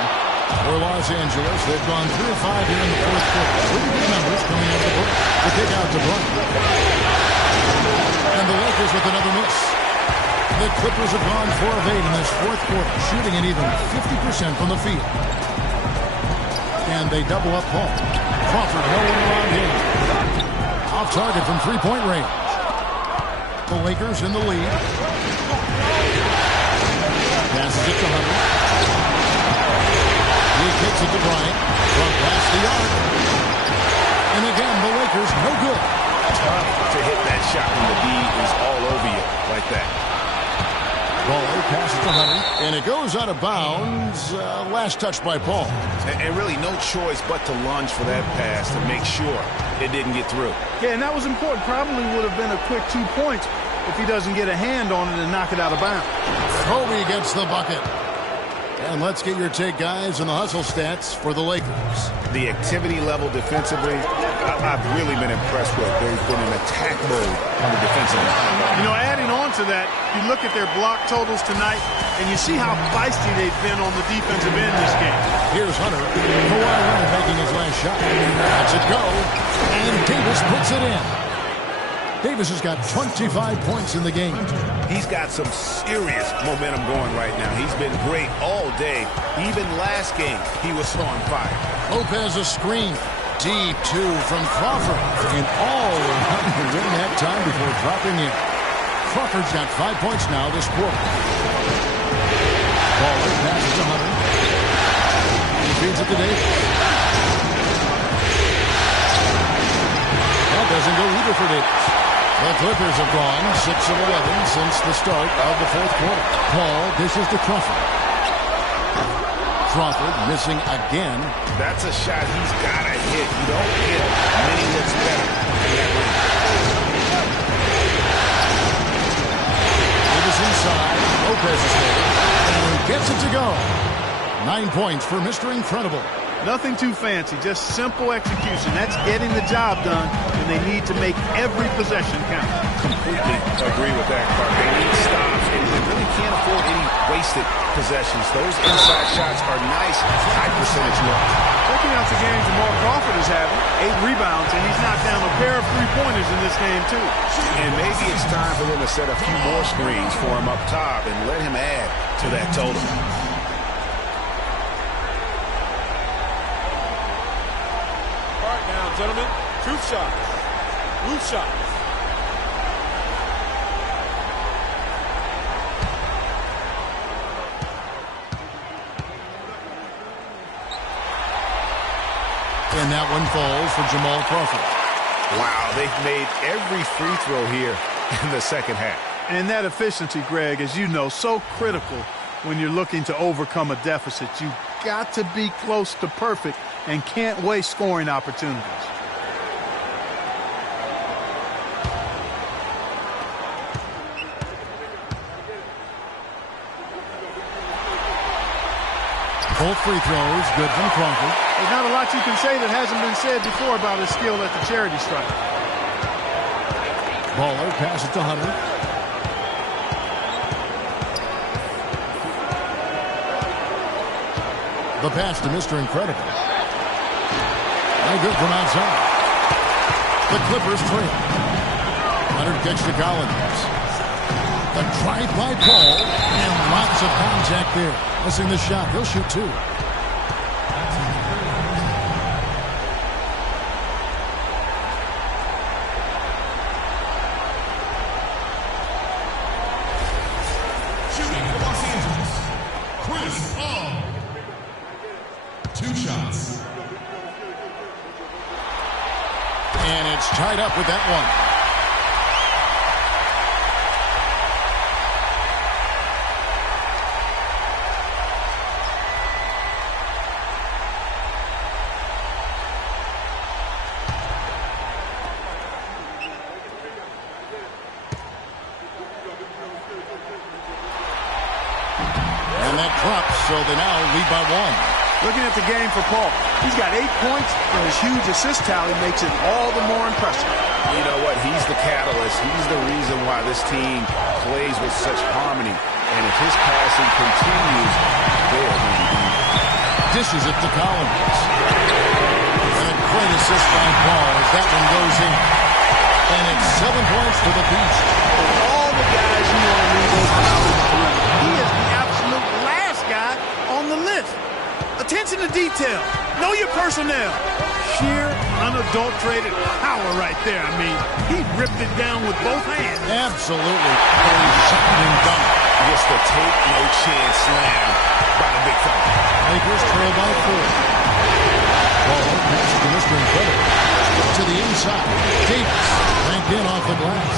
For Los Angeles, they've gone 3 of 5 here in the fourth quarter. Pretty good numbers coming out of the break. The kick out to Bryant. And the Lakers with another miss. The Clippers have gone 4 of 8 in this fourth quarter, shooting an even 50% from the field. And they double up Paul. Crawford, no one around him. Off target from three-point range. The Lakers in the lead. Passes it to Hunter. He kicks it to Bryant. From past the arc. And again, the Lakers no good. Tough to hit that shot when the D is all over you like that. Baller passes to Hunter, and it goes out of bounds. Last touch by Paul. And really no choice but to lunge for that pass to make sure it didn't get through. Yeah, and that was important. Probably would have been a quick 2 points if he doesn't get a hand on it and knock it out of bounds. Kobe gets the bucket. And let's get your take, guys, on the hustle stats for the Lakers. The activity level defensively, I've really been impressed with. They've been in attack mode on the defensive end. You know, adding on to that, you look at their block totals tonight, and you see how feisty they've been on the defensive end this game. Here's Hunter. Kawhi Leonard making his last shot. Lets it go. And Davis puts it in. Davis has got 25 points in the game. He's got some serious momentum going right now. He's been great all day. Even last game, he was on fire. Lopez a screen. Deep two from Crawford. And all around to win that time before dropping in. Crawford's got 5 points now this quarter. Baller passes to Hunter. He feeds it to Davis. That doesn't go either for Davis. The Clippers have gone 6 of 11 since the start of the fourth quarter. Paul dishes to Crawford. Crawford missing again. That's a shot he's got to hit. You don't hit many looks better than that one. It is inside. Lopez is there. And gets it to go. 9 points for Mr. Incredible. Nothing too fancy, just simple execution. That's getting the job done, and they need to make every possession count. Completely agree with that, Clark. They need stops, and they really can't afford any wasted possessions. Those inside shots are nice, high-percentage looks. Checking out the game Jamal Crawford is having, 8 rebounds, and he's knocked down a pair of three-pointers in this game, too. And maybe it's time for them to set a few more screens for him up top and let him add to that total. Gentlemen, truth shots, loose shots. And that one falls for Jamal Crawford. Wow, they've made every free throw here in the second half. And that efficiency, Greg, as you know, so critical when you're looking to overcome a deficit. You've got to be close to perfect and can't waste scoring opportunities. Both free throws, good from Crawford. There's not a lot you can say that hasn't been said before about his skill at the charity stripe. Baller passes to Hunter. The pass to Mr. Incredible. And good from outside. The Clippers trail. Leonard kicks to Collins. The drive by Paul, and lots of contact there. Missing the shot. He'll shoot 2. Shooting for Los Angeles, Chris Paul. 2 shots. And it's tied up with that one. So they now lead by 1. Looking at the game for Paul, he's got 8 points, and his huge assist tally makes it all the more impressive. You know what? He's the catalyst. He's the reason why this team plays with such harmony. And if his passing continues, they are going to be dishes it to Collins. And a great assist by Paul as that one goes in. And it's 7 points for the Beast. All the guys you want to leave open out in the perimeter. He is the absolute last guy on the list. Attention to detail. Know your personnel. Sheer, unadulterated power right there. I mean, he ripped it down with both hands. Absolutely. Very shocking dunk. Just a take no chance slam by the big fella. Lakers trail by 4. Ball passes to Mr. Incredible. To the inside. Davis ranked in off the glass.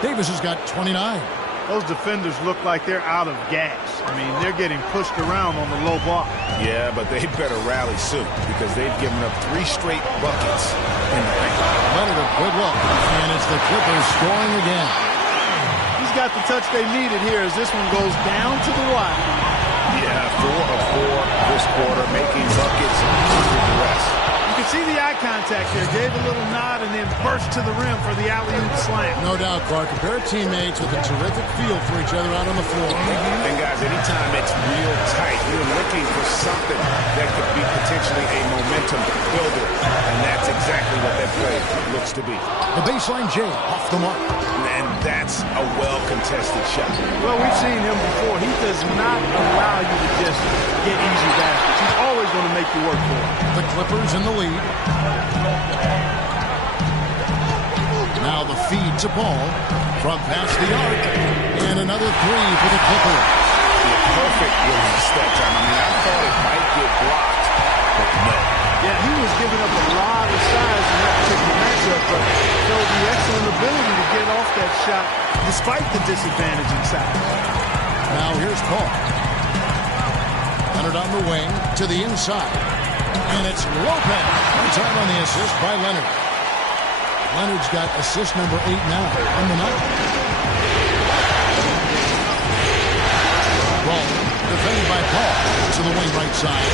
Davis has got 29. Those defenders look like they're out of gas. I mean, they're getting pushed around on the low block. Yeah, but they better rally soon because they've given up 3 straight buckets in the paint. Leonard a good look, and it's the Clippers scoring again. He's got the touch they needed here as this one goes down to the wire. Yeah, 4 of 4 this quarter, making buckets under duress. You can see the eye contact there. Gave a little nod and then burst to the rim for the alley-oop slam. No doubt, Clark. A pair of teammates with a terrific feel for each other out on the floor. And guys, anytime it's real tight, you're looking for something that could be potentially a momentum builder. And that's exactly what that play looks to be. The baseline J off the mark. And that's a well-contested shot. Well, we've seen him before. He does not allow you to just get easy baskets. He's always going to make you work for it. The Clippers in the lead. Now the feed to Paul from past the arc. And another three for the Clippers. Perfect release that time. I mean, I thought it might get blocked, but no. Yeah, he was giving up a lot of size in that particular matchup, but showed the excellent ability to get off that shot despite the disadvantage inside. Now here's Paul. Leonard on the wing to the inside. And it's Lopez. One time on the assist by Leonard. Leonard's got assist number 8 now on the night. Ball defended by Paul to the wing right side.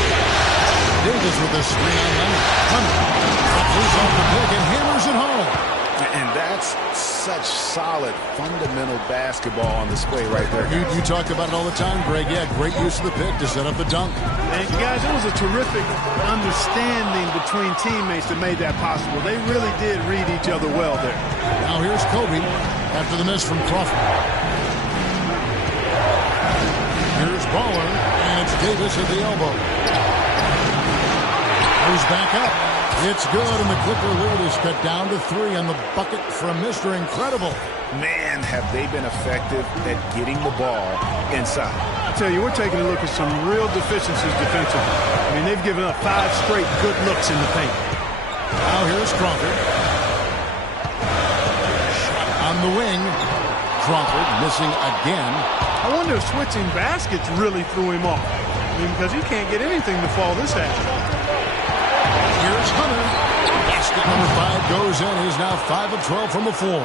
Davis with a screen on Leonard. Leonard off the pick and hammers it home. And that's such solid, fundamental basketball on display right there. You talk about it all the time, Greg. Yeah, great use of the pick to set up the dunk. And guys, it was a terrific understanding between teammates that made that possible. They really did read each other well there. Now here's Kobe after the miss from Crawford. Here's Baller, and it's Davis at the elbow. Goes back up. It's good, and the Clipper lead is cut down to 3 on the bucket from Mr. Incredible. Man, have they been effective at getting the ball inside. I tell you, we're taking a look at some real deficiencies defensively. I mean, they've given up 5 straight good looks in the paint. Now here's Crawford. Shot on the wing. Crawford missing again. I wonder if switching baskets really threw him off. I mean, because he can't get anything to fall this half. Here's Hunter. Basket number 5 goes in. He's now 5 of 12 from the floor.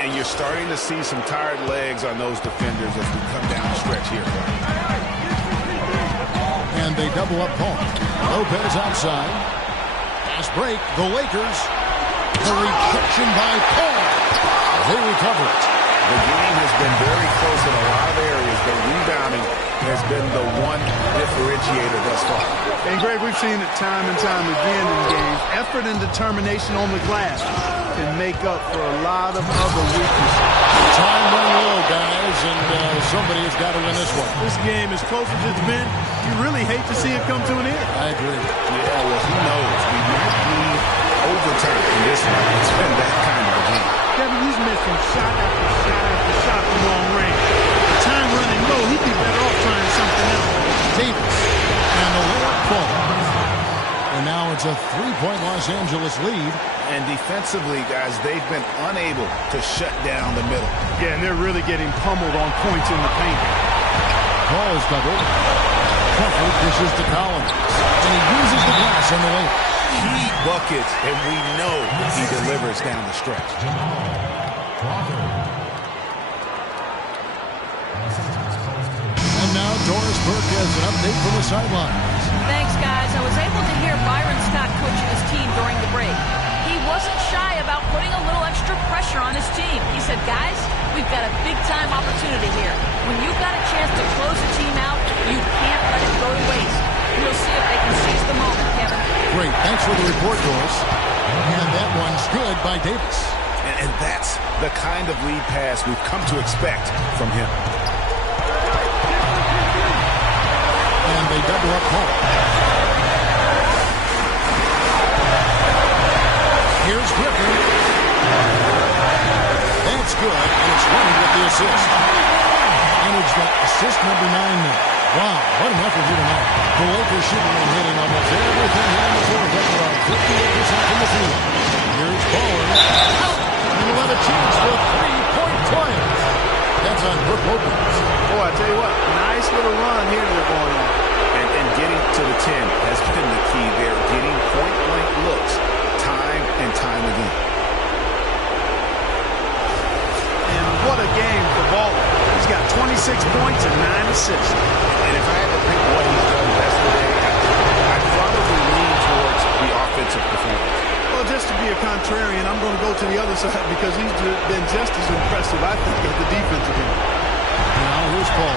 And you're starting to see some tired legs on those defenders as we come down the stretch here. And they double up Paul. Lopez outside. Pass break. The Lakers. The rejection by Paul. They recover it. The game has been very close in a lot of areas, but rebounding has been the one differentiator thus far. And, Greg, we've seen it time and time again in games. Effort and determination on the glass can make up for a lot of other weaknesses. Time running low, guys, and somebody has got to win this one. This game, as close as it's been, you really hate to see it come to an end. I agree. Yeah, well, who knows? We might need overtime in this one. It's been that kind of a game. Kevin, he's missing shot after shot after shot from long range. The time running low, he'd be better off trying something else. Davis and the layup falls. And now it's a 3-point Los Angeles lead. And defensively, guys, they've been unable to shut down the middle. Yeah, and they're really getting pummeled on points in the paint. Paul is doubled. Crawford dishes to Collins. And he uses the glass on the layup. Key buckets, and we know he delivers down the stretch. And now Doris Burke has an update from the sidelines. Thanks, guys. I was able to hear Byron Scott coaching his team during the break. He wasn't shy about putting a little extra pressure on his team. He said, guys, we've got a big-time opportunity here. When you've got a chance to close the team out, you can't let it go to waste. We'll see if they can seize the moment, Kevin. Great. Thanks for the report, Doris. And that one's good by Davis. And that's the kind of lead pass we've come to expect from him. And they double up Paul. Here's Griffin. That's good, and it's running with the assist. Leonard's got assist number 9 now. Wow, what an effort here tonight. The Lakers shooting and hitting almost everything here on the floor. That's around 58% from the field. Here's Baller. And we'll have a chance for a 3-point play. That's on Brook Lopez. Boy, I tell you what, nice little run here they're going on. And getting to the 10 has been the key there. Getting point-blank looks time and time again. And what a game for Baller. He's got 20 26 points and 9 assists. And if I had to pick what he's done best today, I'd probably lean towards the offensive performance. Well, just to be a contrarian, I'm going to go to the other side because he's been just as impressive, I think, at the defensive end. Now here's Paul.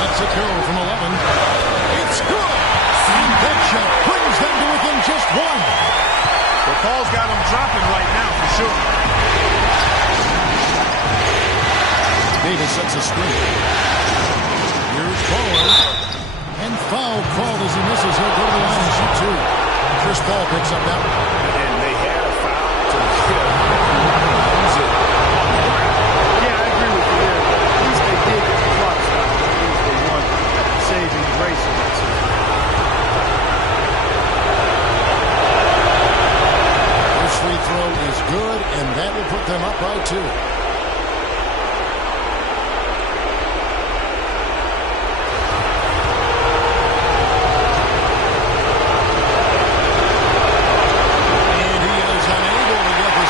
That's a kill from 11. It's good! And that shot brings them to within just one. Well, Paul's got him dropping right now, for sure. Davis sets a screen. Here's Paul. And foul called as he misses. He'll go to the line and shoot two. Chris Paul picks up that one. And they had a foul to kill. Use it. Yeah, I agree with you there. But at least they did get the clock stop. At least they won saving grace in that situation. First free throw is good, and that will put them up by 2.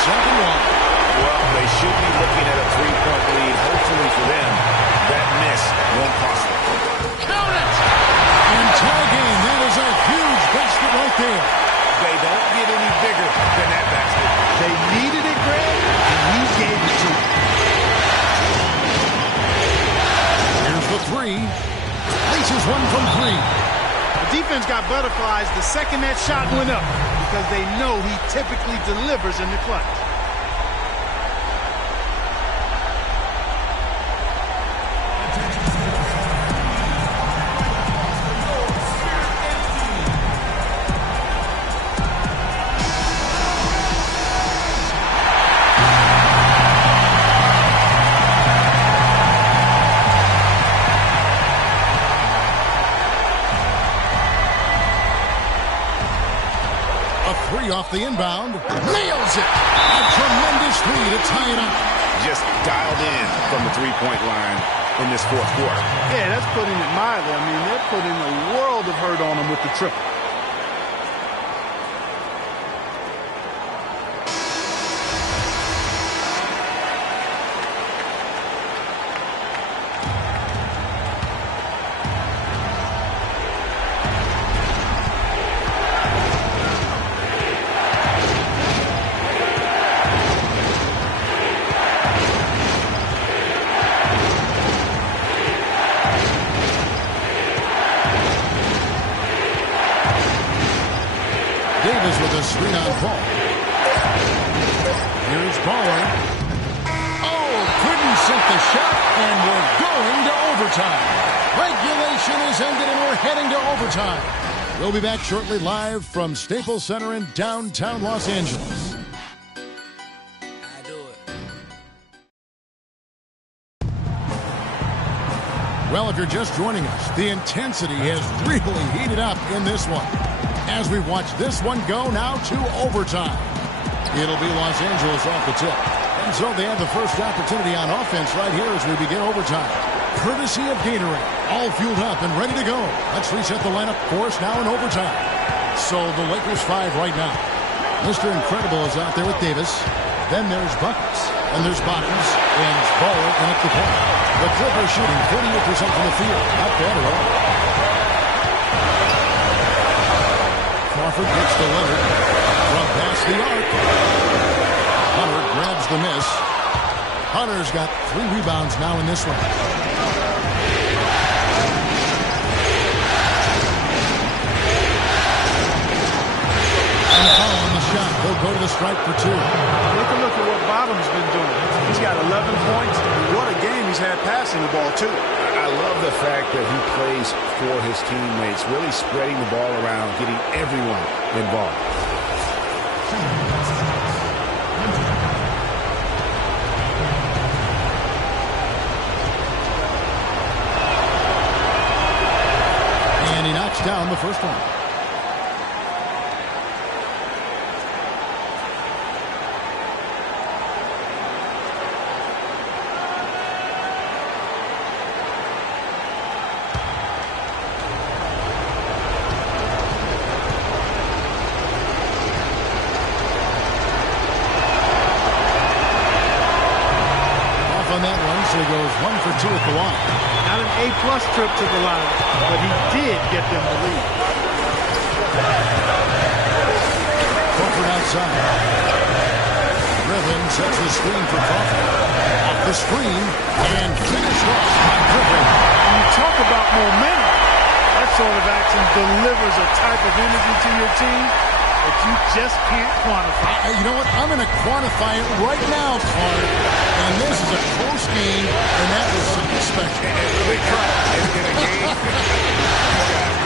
Second one. Well, they should be looking at a 3-point lead. Hopefully for them, that miss won't cost them. Count it! And tie game. That is a huge basket right there. They don't get any bigger than that basket. They needed it, Greg, and he gave it to them. Here's the three. Laces one from 3. The defense got butterflies the second that shot went up because they know he typically delivers in the clutch. Off the inbound, nails it! A tremendous three to tie it up. Just dialed in from the 3-point line in this fourth quarter. Yeah, that's putting it mildly. I mean, they're putting a world of hurt on him with the triple. Davis with a screen on Paul. Here's Baller. Oh, couldn't sink the shot, and we're going to overtime. Regulation is ended, and we're heading to overtime. We'll be back shortly live from Staples Center in downtown Los Angeles. Well, if you're just joining us, the intensity has really heated up in this one. As we watch this one go now to overtime. It'll be Los Angeles off the tip. And so they have the first opportunity on offense right here as we begin overtime. Courtesy of Gatorade. All fueled up and ready to go. Let's reset the lineup for us now in overtime. So the Lakers 5 right now. Mr. Incredible is out there with Davis. Then there's Buckets. And there's Bottoms. And Baller in at the point. The Clippers shooting 48% from the field. Not bad at all. Crawford gets to Leonard from past the arc. Hunter grabs the miss. Hunter's got 3 rebounds now in this one. And following the shot, they'll go to the stripe for 2. Look at what Bottom's been doing. He's got 11 points. What a game he's had passing the ball, too. I love the fact that he plays for his teammates, really spreading the ball around, getting everyone involved. And he knocks down the first one. actually goes 1 for 2 at the line. Not an A-plus trip to the line, but he did get them the lead. Crawford outside. Griffin sets the screen for Crawford. Off the screen and finished off by Griffin. When you talk about momentum, that sort of action delivers a type of energy to your team that you just can't quantify. You know what? I'm going to quantify it right now, Clark. And this is a close game, and that was something special.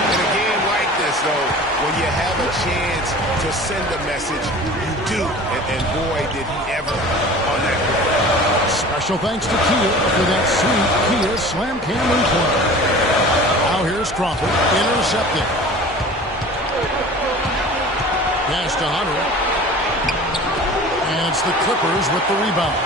In a game like this, though, when you have a chance to send a message, you do. And boy, did he ever on that play. Special thanks to Kia for that sweet Kia Slam Cam replay. Now here's Crawford, intercepted. Pass to Hunter. And it's the Clippers with the rebound.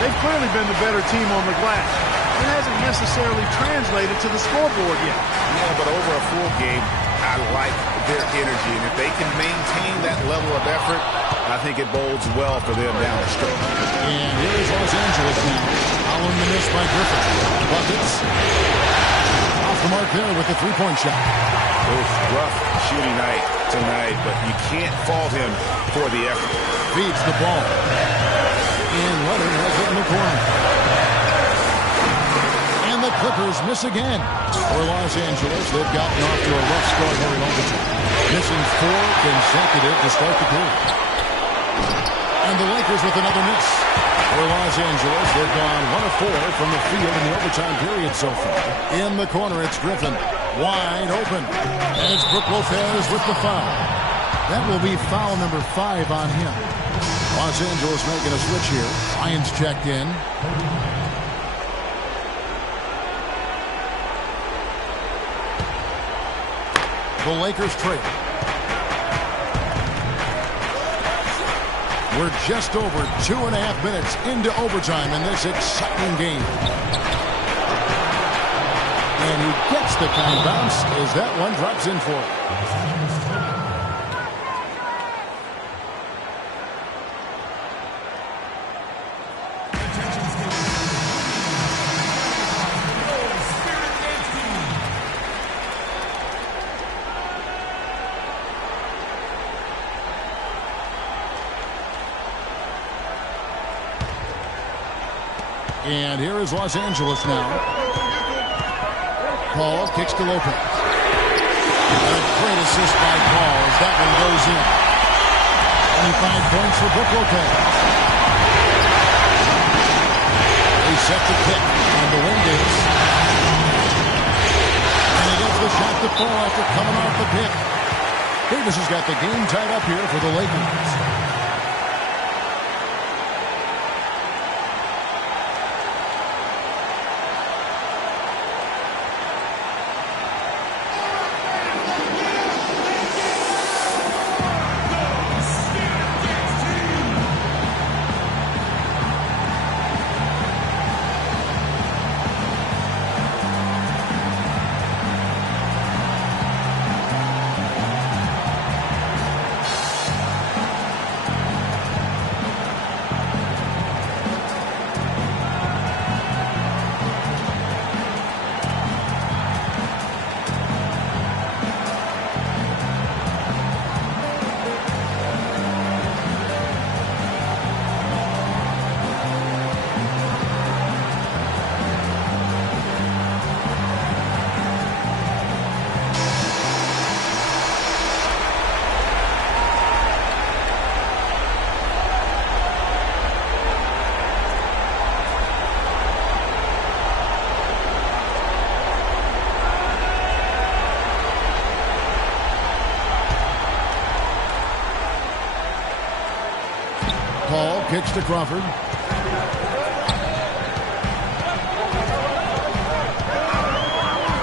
They've clearly been the better team on the glass. It hasn't necessarily translated to the scoreboard yet. Yeah, but over a full game, I like their energy. And if they can maintain that level of effort, I think it bodes well for them down the stretch. And here is Los Angeles now. Following the miss by Griffin. Buckets. Off the mark there with the three-point shot. It's rough shooting night tonight, but you can't fault him for the effort. Feeds the ball. And Leonard has it in the corner. And the Clippers miss again. For Los Angeles, they've gotten off to a rough start here in overtime. Missing 4 consecutive to start the period. And the Lakers with another miss. For Los Angeles, they've gone 1 of 4 from the field in the overtime period so far. In the corner, it's Griffin. Wide open. And it's Brook Lopez with the foul. That will be foul number 5 on him. Los Angeles making a switch here. Lions checked in. The Lakers trail. We're just over 2.5 minutes into overtime in this exciting game. And he gets the kind bounce as that one drops in for him. And here is Los Angeles now. Paul kicks to Lopez. A great assist by Paul as that one goes in. 25 points for Brook Lopez. They set the pick on the wing is. And he gets the shot to fall after coming off the pick. Davis has got the game tied up here for the Lakers. Paul kicks to Crawford.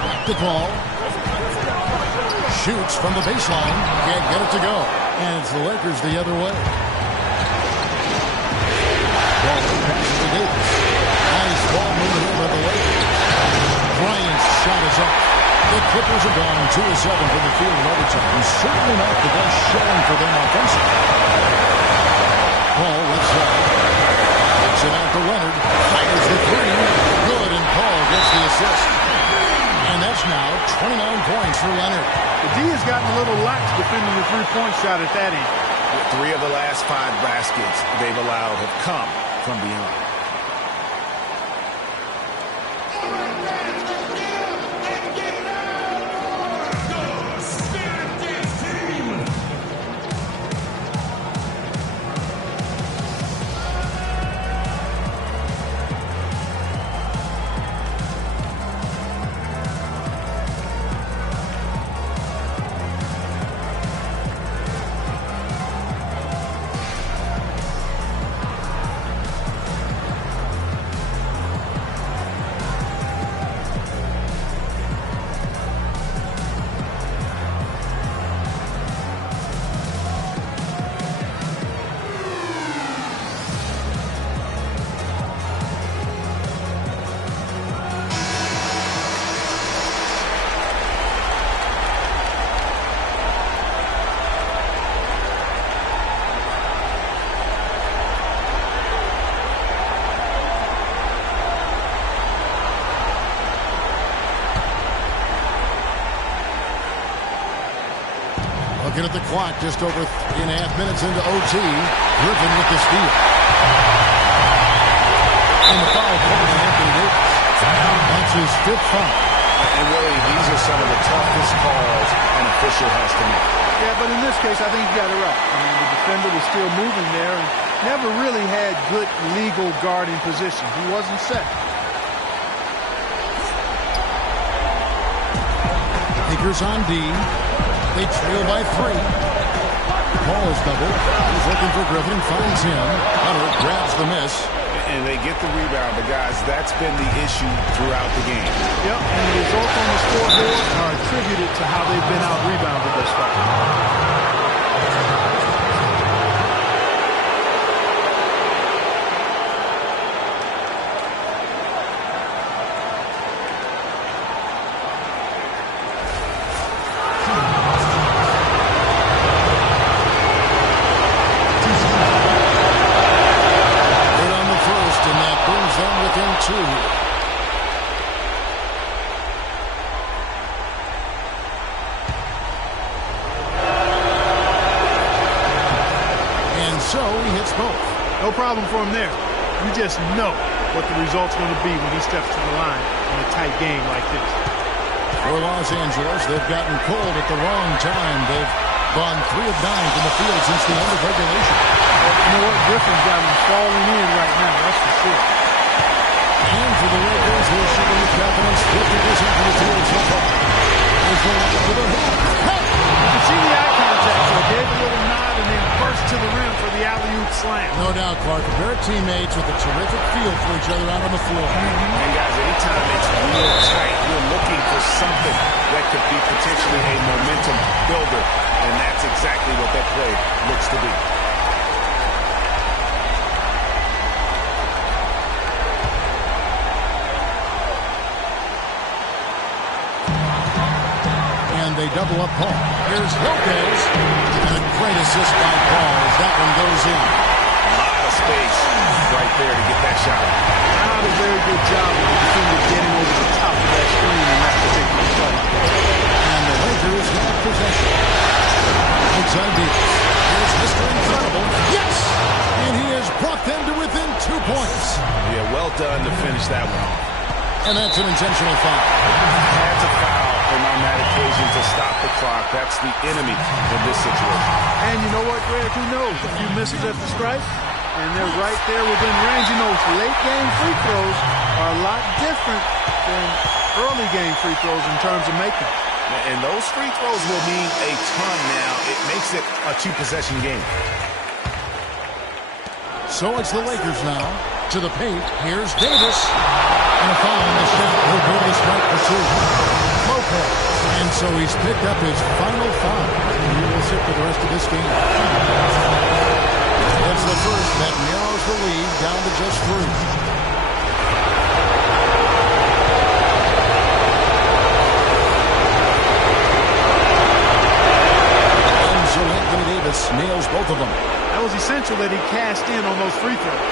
Back to Paul. Shoots from the baseline. Can't get it to go. And it's the Lakers the other way. Paul passes to Davis. Nice ball movement here by the Lakers. Bryant's shot is up. The Clippers have gone 2 of 7 from the field in overtime. Certainly not the best showing for them offensively. Paul left side. Takes it out to Leonard. Fires the three. 29 points for Leonard. The D has gotten a little lax defending the three-point shot at that end. 3 of the last 5 baskets they've allowed have come from beyond. Looking at the clock, just over 3.5 minutes into OT. Griffin with the steal. And the foul called on Anthony Davis. That's his 5th foul. And really, these are some of the toughest calls an official has to make. Yeah, but in this case, I think he got it right. I mean, the defender was still moving there and never really had good legal guarding position. He wasn't set. Lakers on D. They trail by 3. Paul is doubled. He's looking for Griffin. Finds him. Hunter grabs the miss. And they get the rebound. But, guys, that's been the issue throughout the game. Yep, and the results on the scoreboard are attributed to how they've been out-rebounded thus far. No problem for him there. You just know what the result's going to be when he steps to the line in a tight game like this. For Los Angeles, they've gotten cold at the wrong time. They've gone 3 of 9 from the field since the end of regulation. You know what? Griffin's got him falling in right now, that's for sure. And for the Lakers, they're shooting with confidence 50% from the field so far. There's the line to the hoop. Hey! You can see the eye contact, so he gave a little nod and then burst to the rim for the alley-oop slam. No doubt, Clark. They're teammates with a terrific feel for each other out on the floor. And, guys, anytime it's real tight, you're looking for something that could be potentially a momentum builder, and that's exactly what that play looks to be. They double up Paul. Here's Lopez. And a great assist by Paul as that one goes in. A lot of space right there to get that shot. Not a very good job of the defender getting over the top of that screen in that particular play. And the Lakers have possession. Inside Davis. Here's Mr. Incredible. Yes! And he has brought them to within 2 points. Yeah, well done to finish that one off. And that's an intentional foul. That's a foul. And on that occasion to stop the clock. That's the enemy in this situation. And you know what, Greg? Who knows? A few misses at the stripe, and they're right there within range. You know, late-game free throws are a lot different than early-game free throws in terms of making. And those free throws will mean a ton now. It makes it a 2-possession game. So it's the Lakers now. To the paint. Here's Davis. And a foul on the shot. He'll go to the strike for 2. And so he's picked up his final foul. And he will sit for the rest of this game. That's the first that narrows the lead down to just 3. And so Anthony Davis nails both of them. That was essential that he cashed in on those free throws.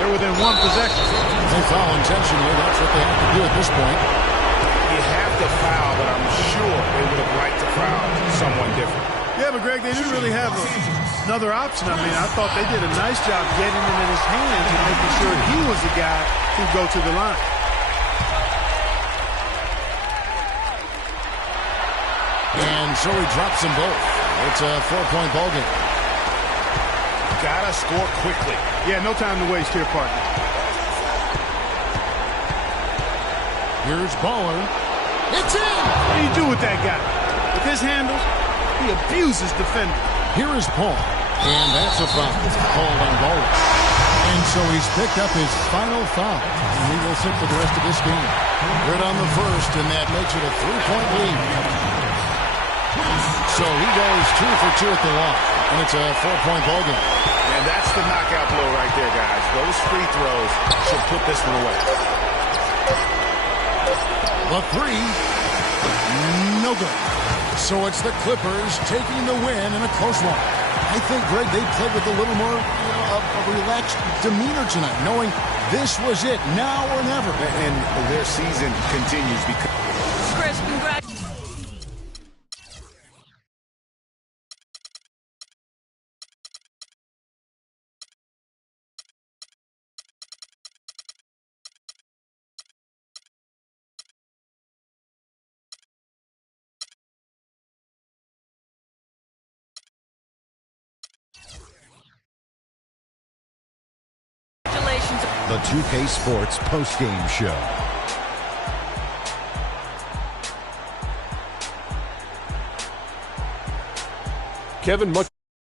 They're within 1 possession. They foul intentionally. That's what they have to do at this point. You have the foul, but I'm sure they would have liked to foul someone different. Yeah, but Greg, they didn't really have another option. I mean, I thought they did a nice job getting him in his hands and making sure he was the guy who'd go to the line. And so he drops them both. It's a 4-point ball game. Gotta score quickly. Yeah, no time to waste here, partner. Here's Baller. It's in! What do you do with that guy? With his handles, he abuses defenders. Here is Paul. And that's a foul. Called on Baller. And so he's picked up his final foul. And he will sit for the rest of this game. Good on the first, and that makes it a 3-point lead. So he goes 2 for 2 at the line. And it's a 4-point ball game. And that's the knockout blow right there, guys. Those free throws should put this one away. The three, no good. So it's the Clippers taking the win in a close one. I think, Greg, they played with a little more a relaxed demeanor tonight, knowing this was it, now or never. And their season continues because... Chris, congratulations. The 2K Sports postgame show. Kevin, much